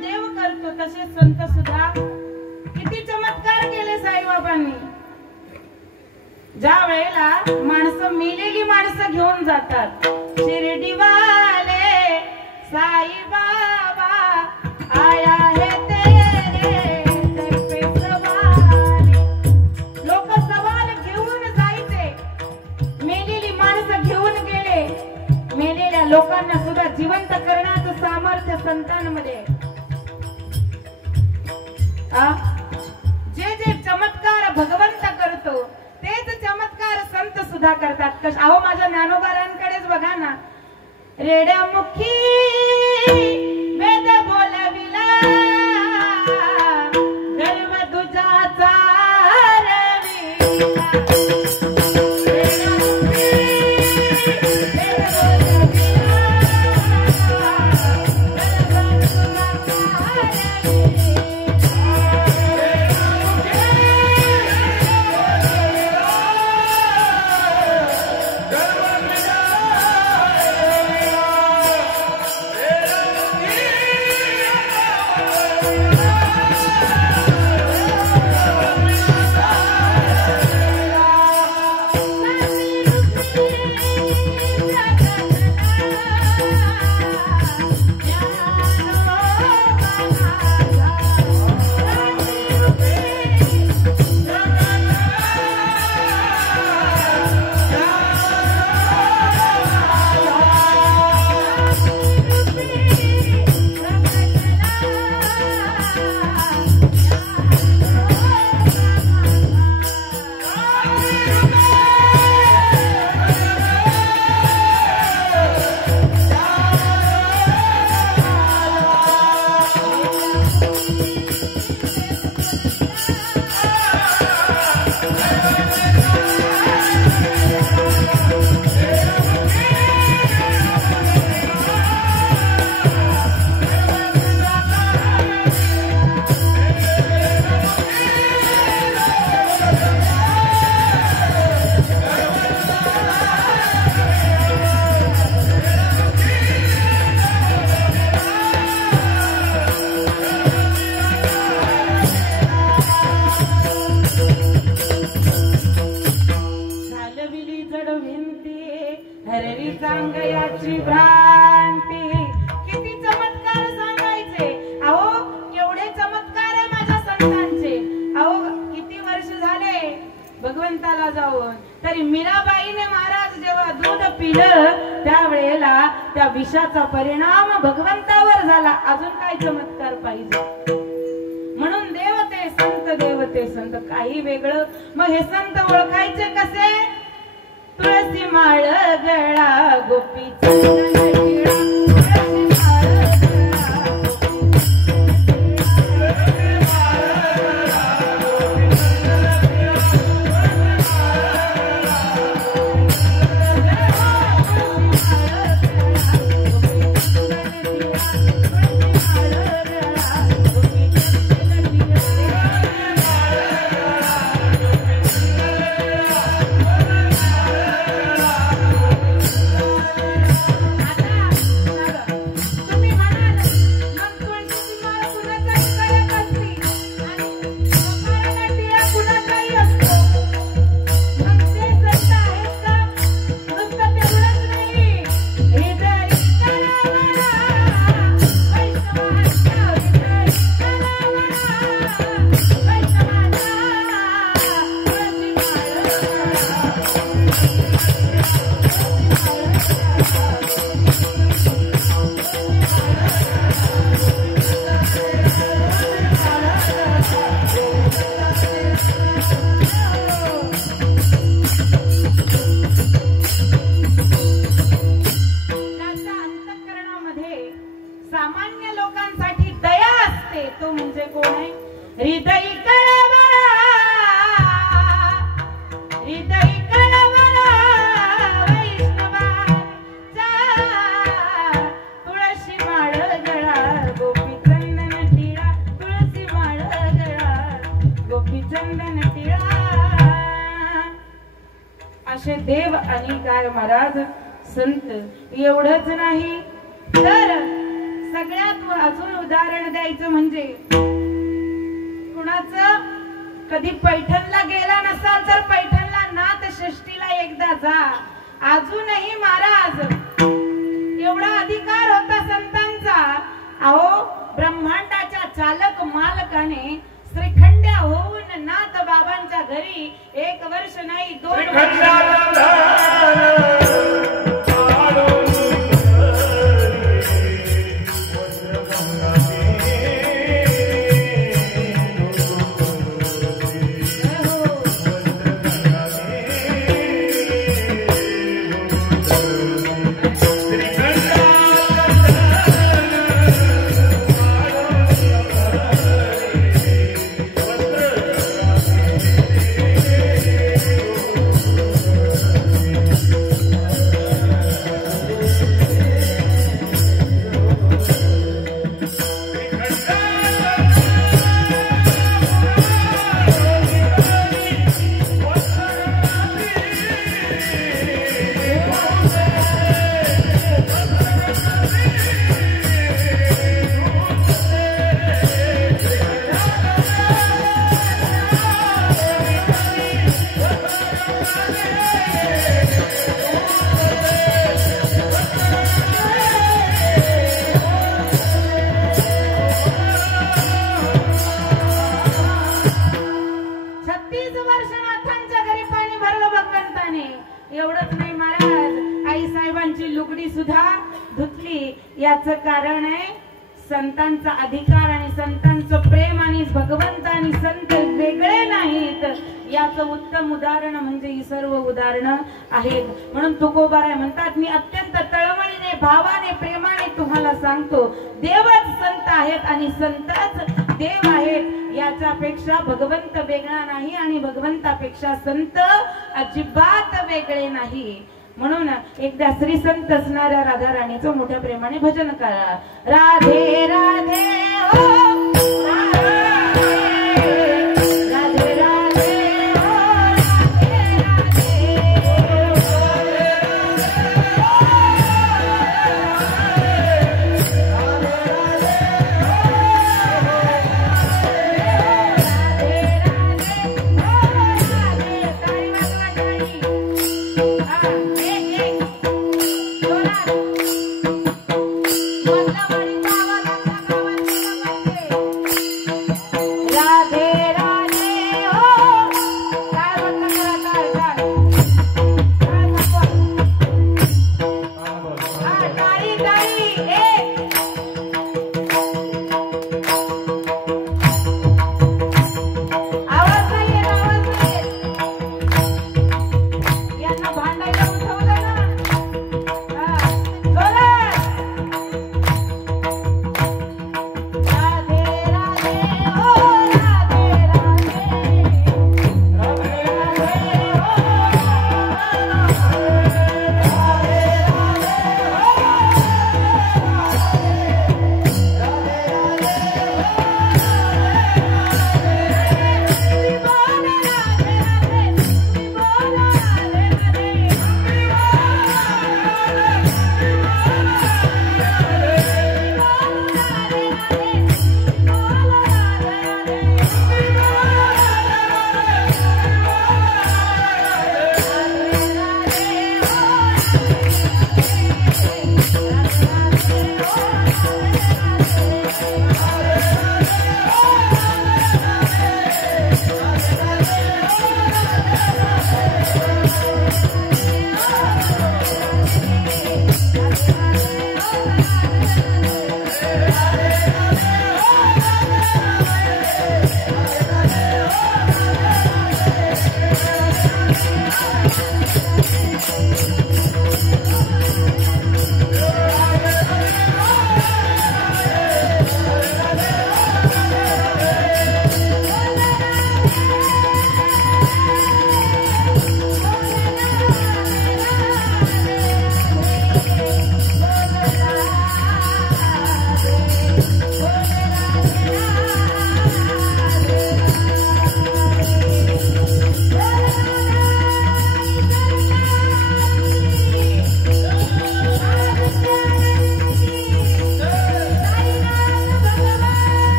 देव करतो तसे संत सुद्धा किती चमत्कार केले साईबाबांनी. ज्या वेळेला माणसं मेलेली माणसं घेऊन जातात, शिर्डीवाले साईबाबा आया है तेरे पे सवाल. लोक सवाल घेऊन जायचे, मेलेली माणसं घेऊन गेले. मेलेल्या लोकांना सुद्धा जिवंत करण्याचं सामर्थ्य संतांमध्ये. जे जे चमत्कार भगवंत करतो तेच चमत्कार संत सुद्धा करतात. अहो माझ्या ज्ञानोबारांकडेच बघा ना, रेड्या मुखी वेद बोलविला चढ भिंती हरवी सांगयाची भ्रांती. किती चमत्कार सांगायचे अहो, केवढे चमत्कार आहे माझ्या संतांचे. अहो किती वर्ष झाले भगवंताला जाऊन, तरी मीराबाईने महाराज जेव्हा दूध पिलं त्यावेळेला त्या विषाचा परिणाम भगवंतावर झाला. अजून काय चमत्कार पाहिजे. म्हणून देवते संत देवते संत काही वेगळं. मग हे संत ओळखायचे कसे. तुळसी माळ गळा गोपी चंदन टिळा, तुळसी माळ असे देव आणि काय महाराज संत. एवढंच नाही तर सगळ्यात अजून उदाहरण द्यायचं म्हणजे कुणाचं कधी पैठणला गेला नसाल तर पैठणला नाथ षष्टीला एकदा जा. अजूनही महाराज एवढा अधिकार होता संतांचा. अहो ब्रह्मांडाच्या चालक मालकाने श्रीखंड्या होऊन नाथ बाबांच्या घरी 1 वर्ष नाही 2 वर्ष याचं कारण आहे संतांचा अधिकार आणि संतांचं प्रेम आणि भगवंत आणि संत वेगळे नाहीत. याचं उत्तम उदाहरण म्हणजे ही सर्व उदाहरणं आहेत. म्हणून तुकोबाराय म्हणतात, मी अत्यंत तळमळीने भावाने प्रेमाने तुम्हाला सांगतो, देवच संत आहेत आणि संतच देव आहेत. याच्यापेक्षा भगवंत वेगळा नाही आणि भगवंतापेक्षा संत अजिबात वेगळे नाही. म्हणून एकदा श्री संत असणाऱ्या राधा राणीचं मोठ्या प्रेमाने भजन करा. राधे राधे ओ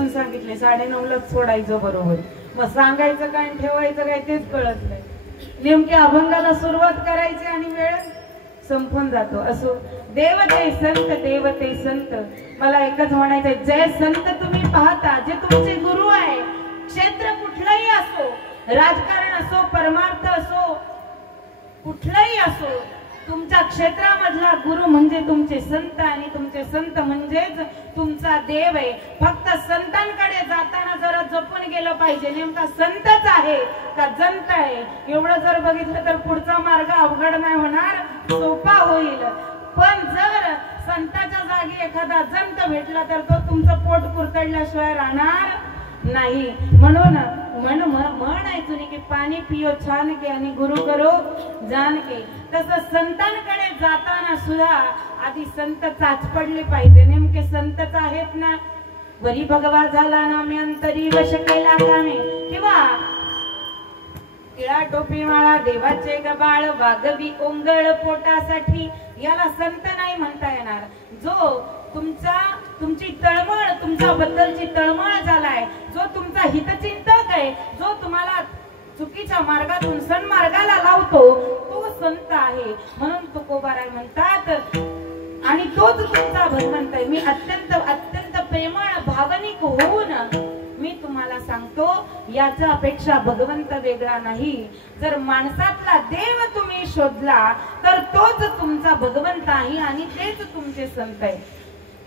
करून सांगितले 9:30लाच सोडायचं बरोबर. मग सांगायचं काय ठेवायचं काय तेच कळत नाही. नेमकी अभंगाला सुरुवात करायची आणि वेळ संपून जातो. असो, देव ते संत. मला एकच म्हणायचंय, जय संत तुम्ही पाहता, जे तुमचे गुरु आहे. क्षेत्र कुठलंही असो, राजकारण असो, परमार्थ असो, कुठलंही असो, तुमच्या क्षेत्रामधला गुरु म्हणजे तुमचे संत आणि तुमचे संत म्हणजेच तुमचा देव आहे. फक्त संतांकडे जाताना जरा जपून गेलं पाहिजे, नेमका संतच आहे का जंत आहे. एवढं जर बघितलं तर पुढचा मार्ग अवघड नाही होणार, सोपा होईल. पण जर संताच्या जागी एखादा जंत भेटला तर तो तुमचं पोट कुरतडल्याशिवाय राहणार नाही. म्हणून म्हण आहे जुनी की पाणी पियो छान के आणि गुरु करो जान के. तसं संतांकडे जाताना सुद्धा आधी संत चाच पडले पाहिजे. नेमके संतच आहेत ना. वरी भगवा झाला ना मी अंतरी वश केला कामे, किंवा टिळा टोपी माळा देवाचे गबाळ वागवी ओंगळ पोटासाठी, याला संत नाही म्हणता येणार. जो तुमची तळमळ, तुमच्या बद्दलची तळमळ झालाय, जो तुमचा हितचिंतक आहे, जो तुम्हाला चुकीच्या मार्गातून सन्मार्गाला लावतो, तो संत आहे. म्हणून तुकोबाराय म्हणतात, आणि तोच तुमचा भगवंत आहे. मी अत्यंत अत्यंत प्रेमळ भावनिक होऊन मी तुम्हाला सांगतो, याच्या अपेक्षा भगवंत वेगळा नाही. जर माणसातला देव तुम्ही शोधला तर तोच तुमचा भगवंत आहे आणि तेच तुमचे संत आहे.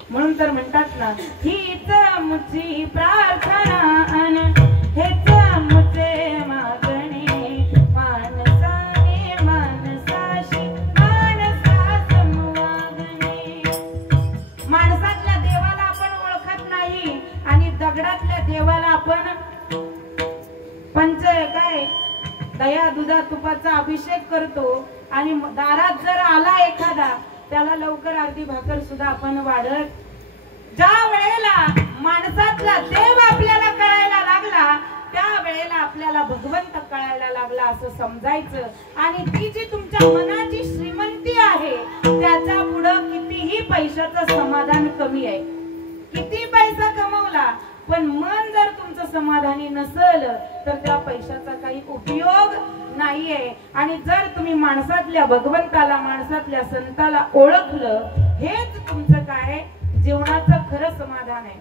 म्हणून तर म्हणतात ना, हीच मुची प्रार्थना हेच मुचे मागणे, माणसाने माणसाशी माणसा समवागणे. माणसातल्या देवाला आपण ओळखत नाही आणि दगडातल्या देवाला आपण काय दया दुधा तुपाचा अभिषेक करतो. आणि दारात जर आला एखादा, त्याला लवकर अर्धी भाकर सुद्धा आपण वाढत. ज्या वेळेला माणसातला देव आपल्याला कळायला लागला, त्या वेळेला आपल्याला भगवंत कळायला लागला असं समजायचं. आणि ती जी तुमच्या मनाची श्रीमंती आहे, त्याच्या पुढं कितीही पैशाचं समाधान कमी आहे. किती पैसा कमवला पण मन जर तुमचं समाधानी नसेल तर त्या पैशाचा काही उपयोग नाहीये. आणि जर तुम्ही माणसातल्या भगवंताला, माणसातल्या संताला ओळखलं, हेच तुमचं काय जीवनाचं खरं समाधान आहे.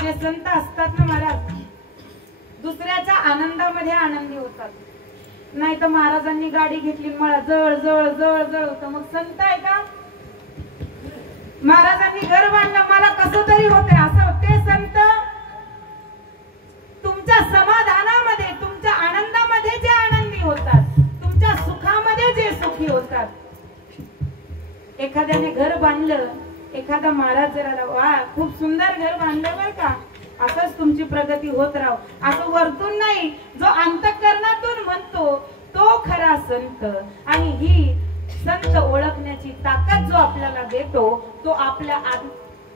जे संत असतात ना महाराज, दुसऱ्याच्या आनंदामध्ये आनंदी होतात. नाही तर महाराजांनी गाडी घेतली, मला जळ जळ जळ जळ होतं, मग संत आहे का? महाराजांनी घर बांधलं, मला कसं तरी होते, असं होते संत? तुमच्या समाधानामध्ये, तुमच्या आनंदामध्ये जे आनंदी होतात, तुमच्या सुखामध्ये जे सुखी होतात. एखाद्याने घर बांधलं, एखादा महाराज जर आला, वा खूप सुंदर घर बांधलं बर का, असंच तुमची प्रगती होत राहो, असं वरतून नाही, जो अंतःकरणातून म्हणतो तो खरा संत. आणि ही संत ओळखण्याची ताकद जो आपल्याला देतो, तो आपल्या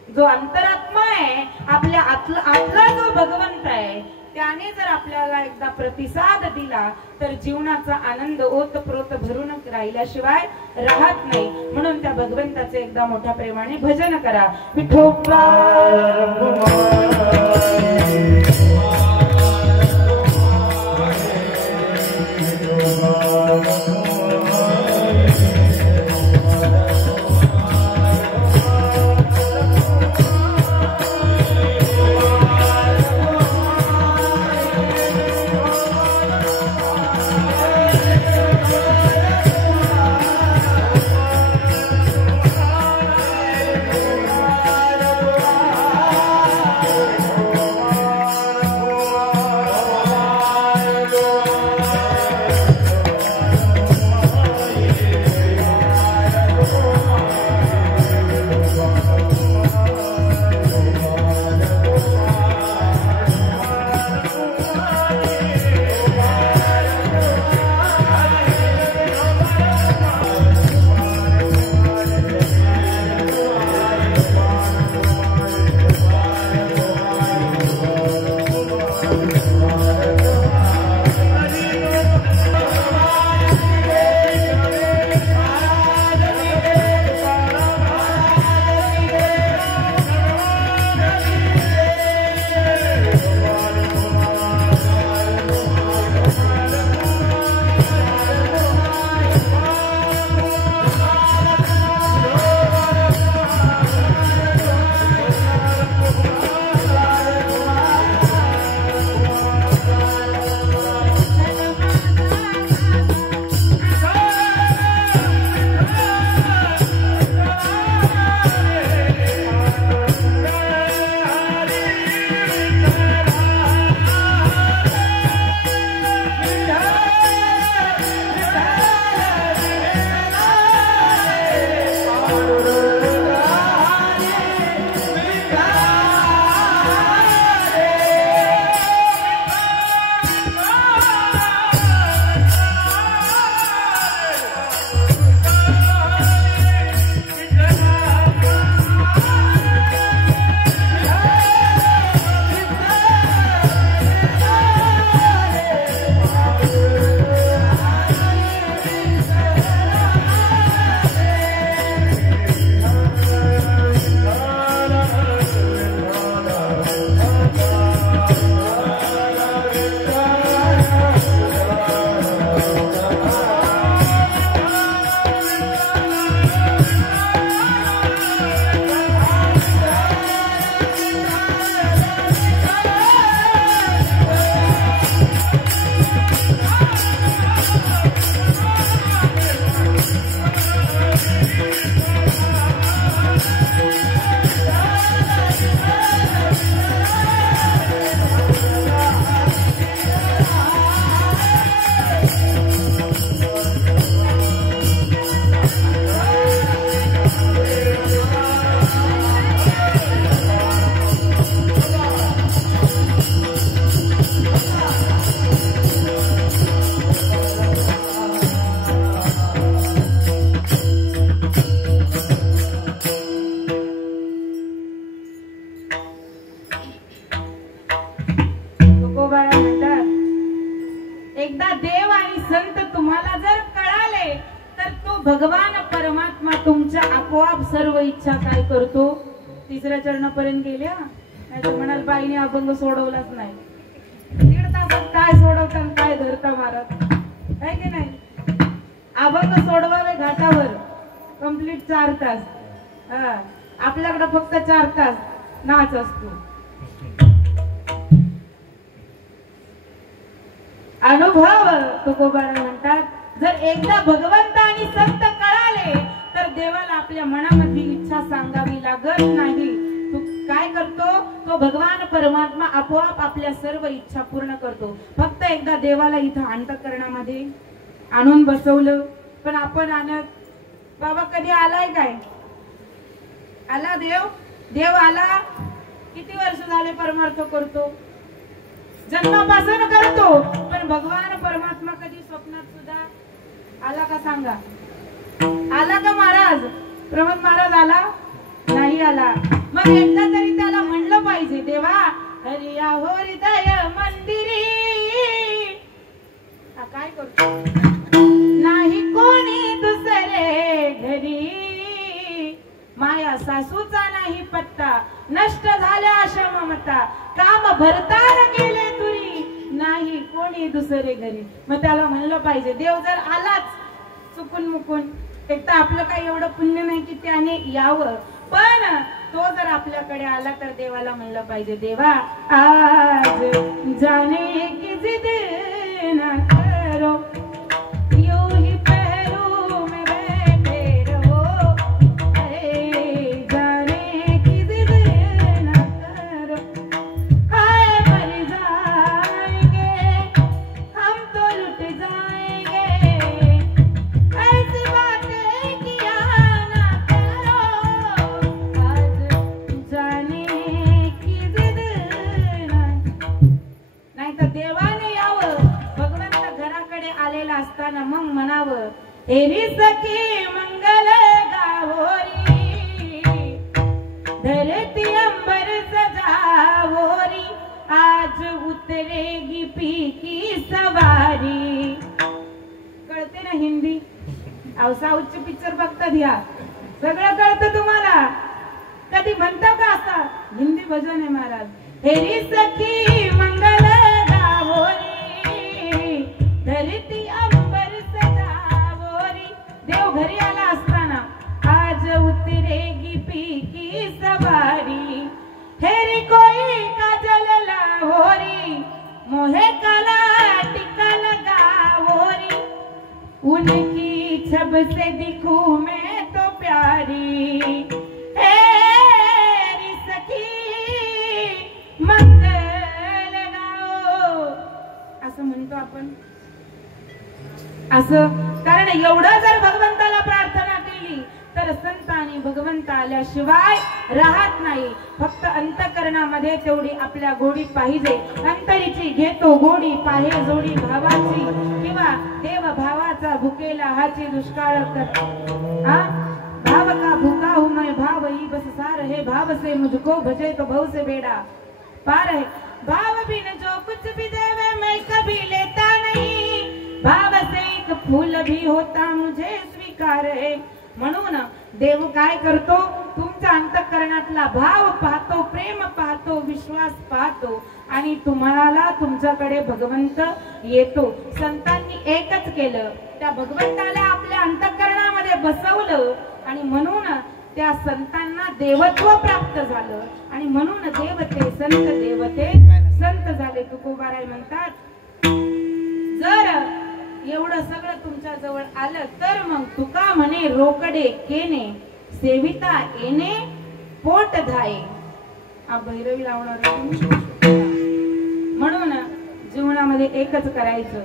जो अंतरात्मा आहे, आपल्या आतला जो भगवंत आहे, त्याने जर आपल्याला एकदा प्रतिसाद दिला तर जीवनाचा आनंद ओतप्रोत भरून राहिल्याशिवाय राहत नाही. म्हणून त्या भगवंताचे एकदा मोठ्या प्रेमाने भजन करा. विठोबा भगवान परमात्मा तुमच्या आपोआप सर्व इच्छा काय करतो. तिसऱ्या चरणापर्यंत गेल्या नाही तर म्हणाल बाईने अभंग सोडवलाच नाही. 1.5 तासात काय सोडवता काय धरता महाराज आहे की नाही. अभंग सोडवावे घाटावर कंप्लीट 4 तास. आपल्याकडे फक्त 4 तास नाच असतो. अनुभव तुकोबाराय म्हणतात जर एकदा भगवंत आणि संत कळाले तर देवाला आपल्या मनामधली इच्छा सांगावी लागत नाही. तो काय करतो तो भगवान परमात्मा आपोआप आपल्या सर्व इच्छा पूर्ण करतो. फक्त एकदा देवाला इथं अंतःकरणामध्ये आणून बसवलं. पण आपण आणत बाबा कधी आलाय काय. आला देव आला. किती वर्ष झाले परमार्थ करतो जन्मापासून करतो. पण भगवान परमात्मा कधी स्वप्नात सुद्धा आला का सांगा. आला का महाराज. प्रमोद महाराज आला नाही आला. मग एकदा तरी त्याला म्हणलं पाहिजे देवा हरिया हो हृदय मंदिरी. काय करतो नाही कोणी दुसरे घरी. माया सासूचा नाही पत्ता नष्ट झाल्या अशा ममता. काम भरतार गेले तुरी नाही कोणी दुसरे घरी. मग त्याला म्हणलं पाहिजे देव जर आलाच चुकून मुकून एक तर आपलं काही एवढं पुण्य नाही की त्याने यावं. पण तो जर आपल्याकडे आला तर देवाला म्हणलं पाहिजे देवा आज जाने की जिद ना करो यूं ही पहलू में बैठे रहो. जाने की जिद ना करो हाय मर जाएंगे हम तो लुट जाएंगे. ऐसी बातें किया ना करो आज जाने की जिद ना. नाही तर देवाने यावं. भगवंत घराकडे आलेला असताना मग म्हणावं एरी सखी मंगल गावोरी धरती अंबर सजावोरी आज उतरेगी पी की सवारी. कळते ना हिंदी. साऊथचे पिक्चर बघतात या सगळं कळतं तुम्हाला. कधी म्हणतो का असा हिंदी भजन आहे महाराज. हेरी सखी मंगल गावोरी धरती अंबर सजावोरी. देव घरी आला असताना आज उतरेगी पी की सवारी. हेरी कोई काजल लाहोरी मोहे काला टिका लगावोरी. उनकी छब से दिखूं मैं तो प्यारी. हेरी सखी मंगल गाओ असं म्हणतो आपण. असं कारण एवढं जर भगवंताला प्रार्थना केली तर संत आणि भगवंत आल्याशिवाय राहत नाही. फक्त अंतःकरणामध्ये तेवढी आपल्या गोडी पाहिजे. अंतरीची घेतो गोडी पाहे जोडी भावाची किंवा देव भावाचा भुकेला हाची दुष्काळ कर. भाव का भूखा हूं मैं भाव ही बस सार है. भाव से मुझको भजे तो भव से बेड़ा पार है. भाव बिन जो कुछ भी देवे मैं कभी लेता नहीं. भाव से एक फूल भी होता मुझे स्वीकार है. म्हणून देव काय करतो तुमच्या अंतःकरणातला भाव पाहतो प्रेम पाहतो विश्वास पाहतो आणि तुम्हाला तुमच्याकडे भगवंत येतो. संतांनी एकच केलं त्या भगवंताला आपल्या अंतःकरणामध्ये बसवलं आणि म्हणून त्या संतांना देवत्व प्राप्त झालं आणि म्हणून देवते संत झाले. तुकोबाराय म्हणतात जर एवढं सगळं तुमच्या जवळ आलं तर मग तुका म्हणे रोकडे केने सेविता येणे पोट धाये. भैरवी लावणार. म्हणून जीवनामध्ये एकच करायचं.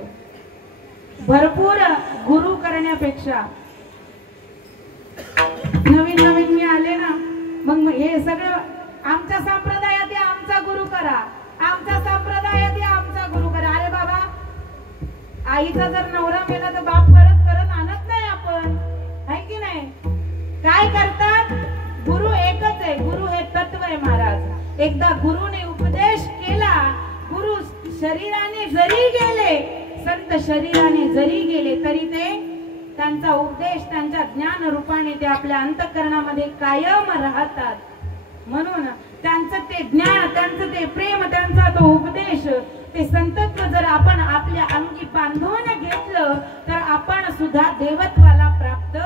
भरपूर गुरु करण्यापेक्षा नवीन नवीन मी आले ना मग हे सगळं आमच्या संप्रदायात आमचा गुरु करा आमच्या संप्रदायात आमचा गुरु करा. अरे बाबा आईचा जर नवरा मेला तर बाप परत आणत नाही आपण आहे की नाही. काय करतात गुरु एकच आहे. गुरु हे तत्व आहे महाराज. एकदा गुरुने उपदेश केला. गुरु शरीराने जरी गेले संत शरीराने जरी गेले तरी ते त्यांचा उपदेश त्यांच्या ज्ञान रूपाने ते आपल्या अंतःकरणामध्ये कायम राहतात. म्हणून त्यांचं ते ज्ञान, त्यांचं ते प्रेम, त्यांचा तो उपदेश, ते संतत्व जर आपण आपल्या अंगी बांधून घेतलं तर आपण सुद्धा देवत्वाला प्राप्त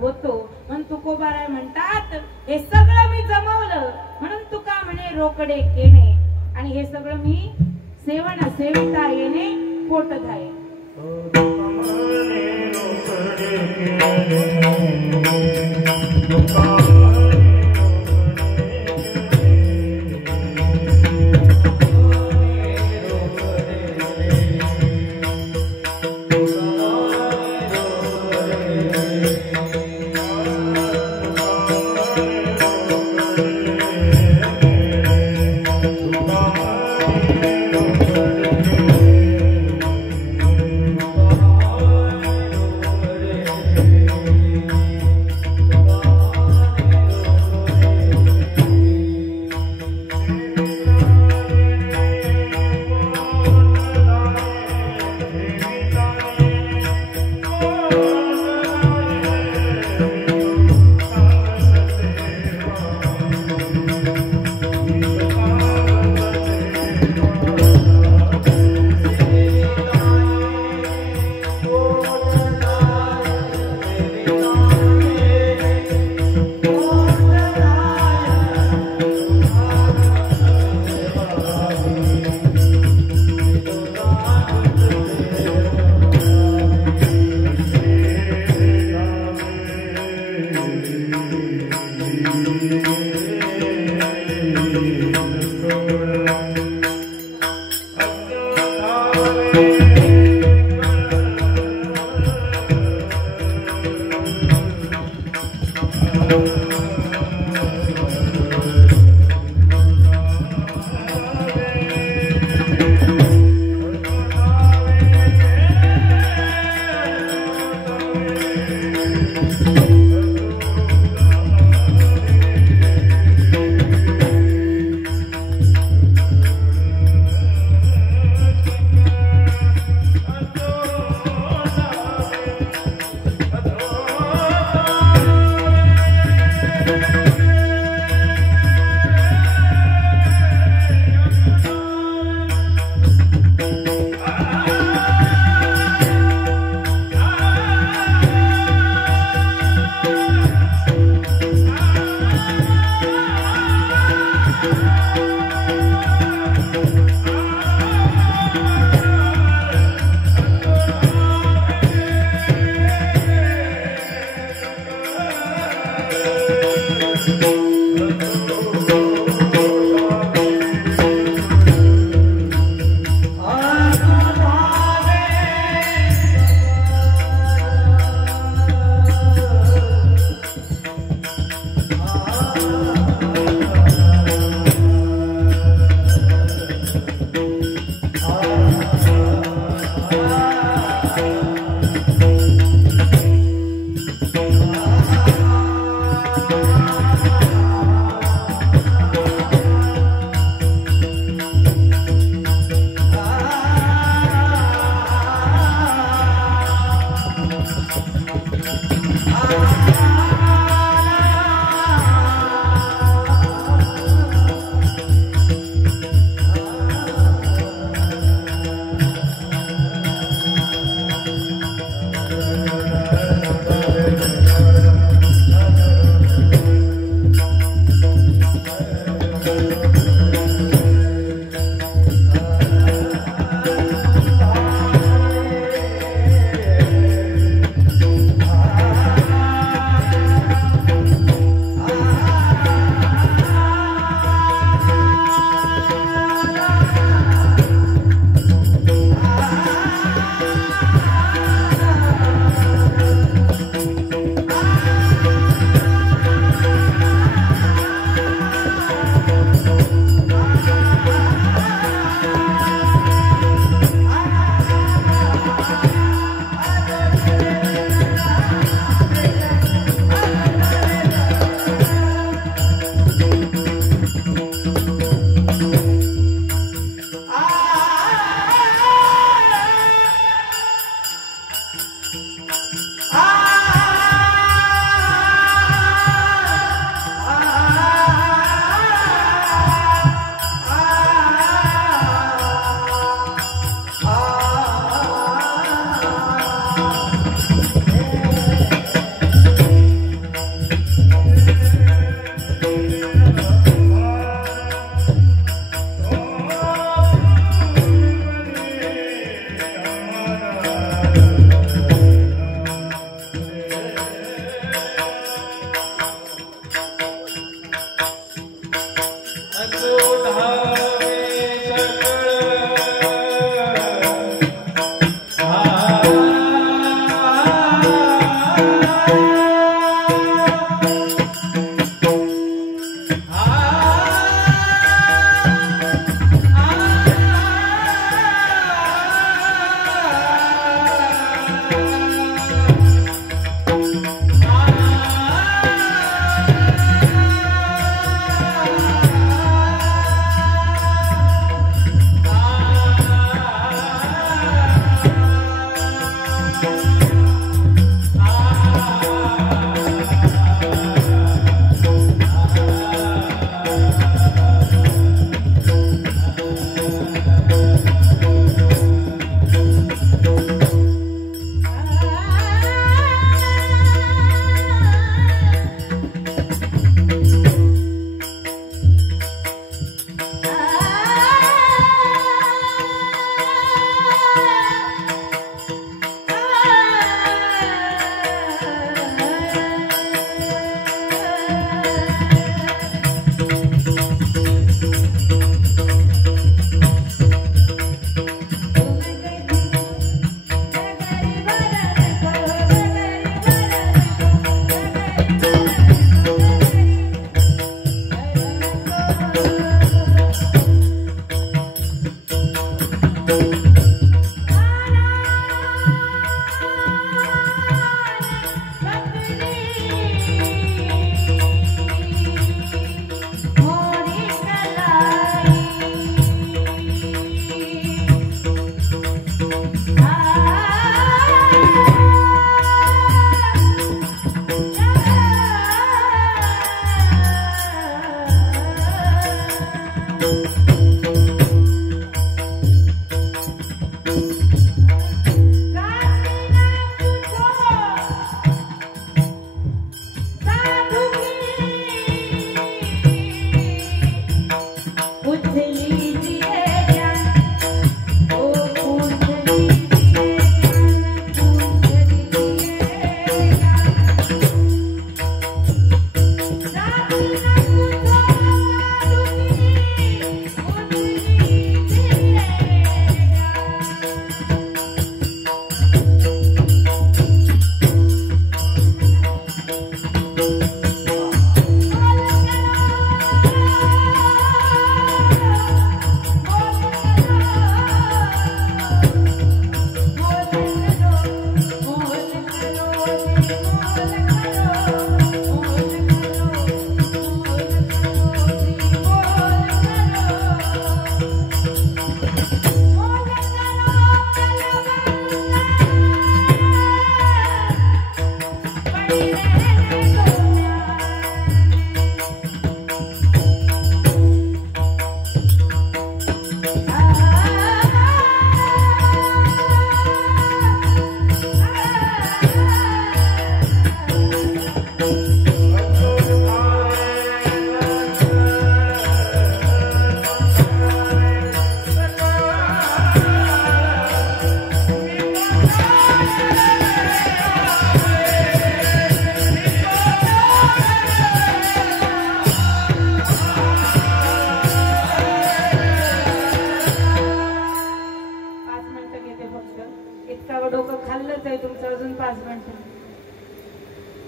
होतो. म्हणून तुकोबाराय म्हणतात, हे सगळं मी जमवलं म्हणून तुका म्हणे रोकडे केणे, आणि हे सगळं मी सेवन सेविता येणे पोट धाये.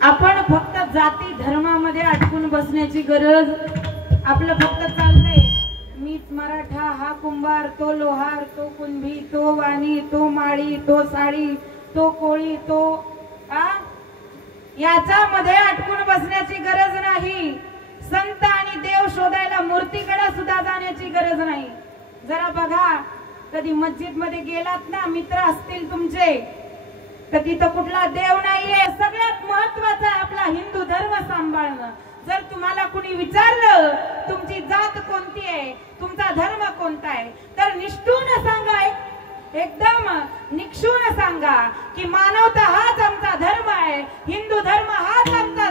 आपण फक्त जाती धर्मामध्ये अटकून बसण्याची गरज, आपलं फक्त चाललंय मीच मराठा, हा कुंभार, तो लोहार, तो कुंभी, तो वाणी, तो माळी, तो साडी, तो कोळी, तो याच्यामध्ये अटकून बसण्याची गरज नाही. संत आणि देव शोधायला मूर्तीकडे सुद्धा जाण्याची गरज नाही. जरा बघा, कधी मस्जिद मध्ये गेलात ना, मित्र असतील तुमचे, तर तिथं कुठला देव नाहीये. सगळ्यात महत्वाचं आहे आपला हिंदू धर्म सांभाळणं. जर तुम्हाला कुणी विचारलं तुमची जात कोणती आहे, तुमचा धर्म कोणता आहे, तर निष्ठून सांगा, एकदम निक्षून सांगा की मानवता हाच आमचा धर्म आहे, हिंदू धर्म हाच आमचा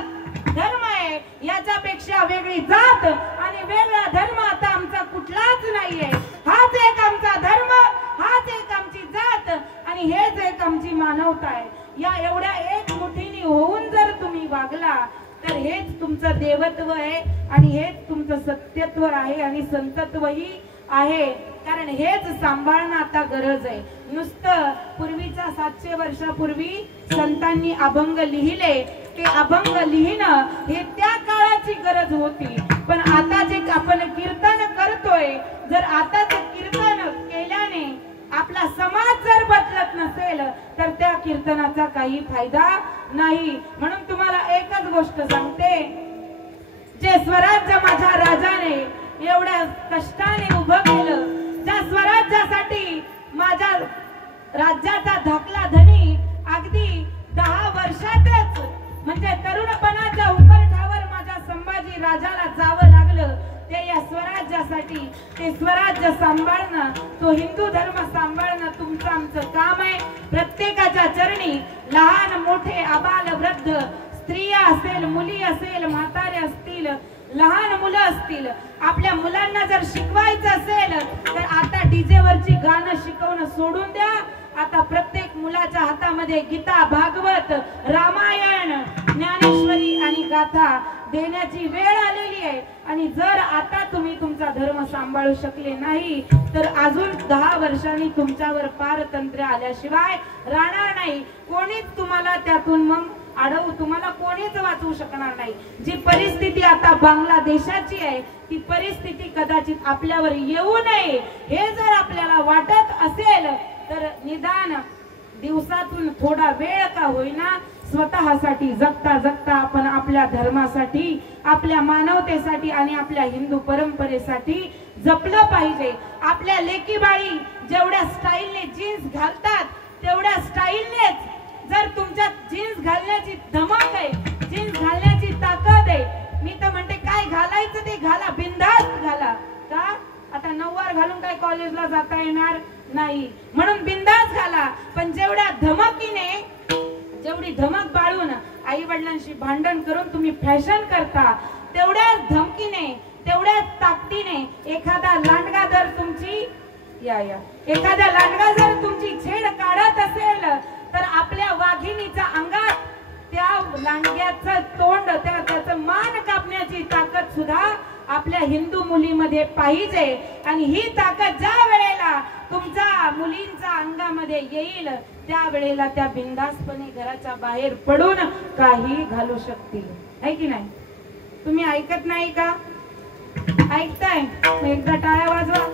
धर्म आहे. याच्यापेक्षा वेगळी जात आणि वेगळा धर्म आता आमचा कुठलाच नाहीये. हाच एक आमचा धर्म, हाच एक आमची जात आणि हेच एक आमची मानवता आहे. या एवढ्या एक मुठीने होऊन जर तुम्ही वागला तर हेच तुमचं देवत्व आहे आणि हेच तुमचं सत्यत्व आहे आणि संतत्वही आहे. कारण हेच सांभाळणं आता गरज आहे. नुसतं पूर्वीच्या 700 वर्षापूर्वी संतांनी अभंग लिहिले, ते अभंग लिहिणं हे त्या काळाची गरज होती. पण आता जे आपण कीर्तन करतोय, जर आता ते कीर्तन केल्याने आपला समाज जर बदलत नसेल तर त्या कीर्तनाचा काही फायदा नाही. म्हणून तुम्हाला एकच गोष्ट सांगते, जे स्वराज्य माझ्या राजाने एवढ्या कष्टाने उभं केलं, ज्या स्वराज्यासाठी माझ्या राज्याचा धाकला धनी अगदी 10 वर्षातच म्हणजे तरुणपणाच्या उंबरठ्यावर माझ्या संभाजी राजाला जावं लागलं, ते या स्वराज्यासाठी. ते स्वराज्य सांभाळणं, तो हिंदू धर्म सांभाळणं तुमचं आमचं काम आहे. प्रत्येकाच्या चरणी लहान मोठे आबाल वृद्ध, स्त्रिया असेल, मुली असेल, म्हातारे असतील, लहान मुलं असतील, आपल्या मुलांना जर शिकवायचं असेल तर आता डीजे वरची गाणं शिकवणं सोडून द्या. आता प्रत्येक मुलाच्या हातामध्ये गीता, भागवत, रामायण, ज्ञानेश्वरी आणि गाथा देण्याची वेळ आलेली आहे. आणि जर आता तुम्ही तुमचा धर्म सांभाळू शकले नाही तर अजून 10 वर्षांनी तुमच्यावर पारतंत्र्य आल्याशिवाय राहणार नाही. कोणीच तुम्हाला त्यातून मग अडवू, तुम्हाला कोणीच वाचवू शकणार नाही. जी परिस्थिती आता बांगलादेशाची आहे ती परिस्थिती कदाचित आपल्यावर येऊ नये हे जर आपल्याला वाटत असेल तर निदान दिवसातून थोडा वेळ का होईना स्वतःसाठी जगता जगता आपण आपल्या धर्मासाठी, आपल्या मानवतेसाठी आणि आपल्या हिंदू परंपरेसाठी जपलं पाहिजे. आपल्या लेकी बाळी जेवढ्या स्टाईलने जीन्स घालतात तेवढ्या स्टाईलनेच जर तुमच्यात जीन्स घालण्याची धमक आहे, जीन्स घालण्याची ताकद आहे, मी तर म्हणते काय घालायचं ते घाला, बिनधास्त घाला. का आता नऊवार घालून काय कॉलेजला जाता येणार नाही, म्हणून बिनधास्त घाला. पण जेवढ्या धमकीने, जेवढी धमक बाळून आई वडिलांशी भांडण करून तुम्ही फॅशन करता, तेवढ्याच धमकीने, तेवढ्याच ताकदीने एखादा लांडगा जर तुमची एखादा लांडगा जर तुमची छेड काढत असेल तर आपल्या वाघिणीच्या अंगात त्या लांडग्याचं तोंड, त्याचं मान कापण्याची ताकद सुद्धा आपल्या हिंदू मुलीमध्ये पाहिजे. आणि ही ताकद ज्या वेळेला तुमच्या मुलींच्या अंगामध्ये येईल त्यावेळेला त्या बिनधास्तपणे घराच्या बाहेर पडून काही घालू शकतील, है की नाही? तुम्ही ऐकत नाही का? ऐकताय? एकदा टाळ्या वाजवा.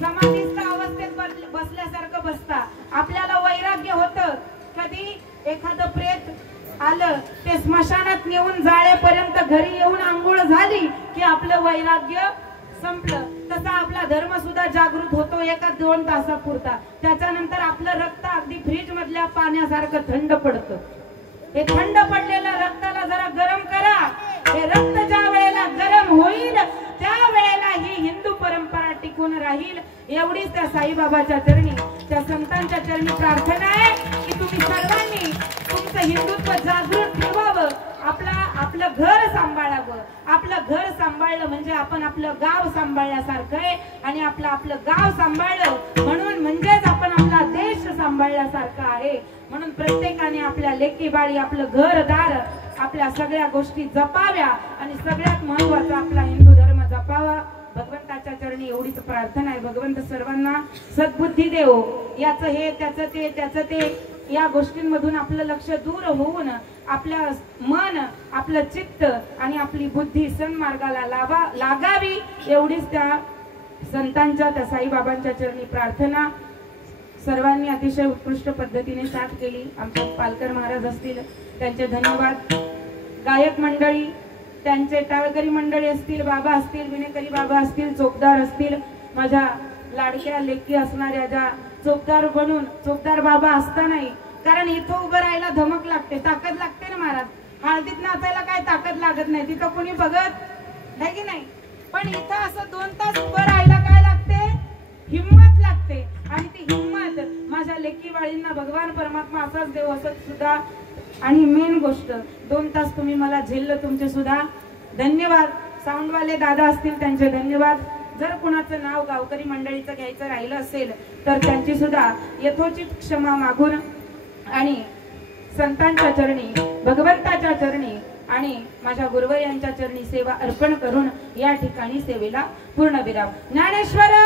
समाधीस्थ अवस्थेत बसल्यासारखं बसता. आपल्याला वैराग्य होतं, कधी एखादं प्रेत आलं ते स्मशानात नेऊन जाळेपर्यंत घरी येऊन आंघोळ झाली की आपलं वैराग्य संपलं. तसा आपला धर्म सुद्धा जागृत होतो एका 2 तासापुरता. त्याच्यानंतर आपलं रक्त अगदी फ्रीज मधल्या पाण्यासारखं थंड पडतं. हे थंड पडलेल्या रक्ताला जरा गरम करा. हे रक्त ज्या वेळेला गरम होईल त्या वेळेला ही हिंदू परंपरा टिकून राहील. एवढीच त्या साईबाबाच्या चरणी, त्या संतांच्या चरणी प्रार्थना आहे की तुम्ही सर्वांनी तुमचं हिंदुत्व जागृत ठेवावं, आपलं घर सांभाळावं. आपलं घर सांभाळलं म्हणजे आपण आपलं गाव सांभाळल्यासारखं आहे. आणि आपलं गाव सांभाळलं म्हणून म्हणजेच आपण आपला देश सांभाळल्यासारखं आहे. म्हणून प्रत्येकाने आपल्या लेकी बाळी, आपलं घरदार, आपल्या सगळ्या गोष्टी जपाव्या आणि सगळ्यात महत्वाचा आपला हिंदू धर्म जपावा. भगवंताच्या चरणी एवढीच प्रार्थना आहे. भगवंत सर्वांना सद्बुद्धी देव. याचं हे, त्याचं ते या गोष्टींमधून आपलं लक्ष दूर होऊन आपलं मन, आपलं चित्त आणि आपली बुद्धी सन्मार्गाला लागावी. एवढीच त्या संतांच्या, त्या साईबाबांच्या चरणी प्रार्थना. सर्वांनी अतिशय उत्कृष्ट पद्धतीने साथ केली. आमचे पालकर महाराज असतील त्यांचे धन्यवाद. गायक मंडळी, त्यांचे टाळकरी मंडळी असतील, बाबा असतील, विनेकरी बाबा असतील, चोपदार असतील, माझ्या लाडक्या लेकी असणाऱ्या ज्या चोपदार बनून, चोपदार बाबा असतानाही, कारण इथं उभं राहायला धमक लागते, ताकद लागते ना महाराज. हळदीत नाचायला काय ताकद लागत नाही, तिथं कोणी बघत आहे की नाही. पण इथं असं 2 तास उभं राहायला काय लागते? हिम्मत लागते. आणि ती हिम्मत माझ्या लेकी बाळींना भगवान परमात्मा असाच देव असत सुद्धा. आणि मेन गोष्ट 2 तास तुम्ही मला झेललं, तुमचे सुद्धा धन्यवाद. साऊंडवाले दादा असतील त्यांचे धन्यवाद. जर कुणाचं नाव गावकरी मंडळीचं घ्यायचं राहिलं असेल तर त्यांची सुद्धा यथोचित क्षमा मागून आणि संतांच्या चरणी, भगवंताच्या चरणी आणि माझ्या गुरुवर यांच्या चरणी सेवा अर्पण करून या ठिकाणी सेवेला पूर्णविराम. ज्ञानेश्वर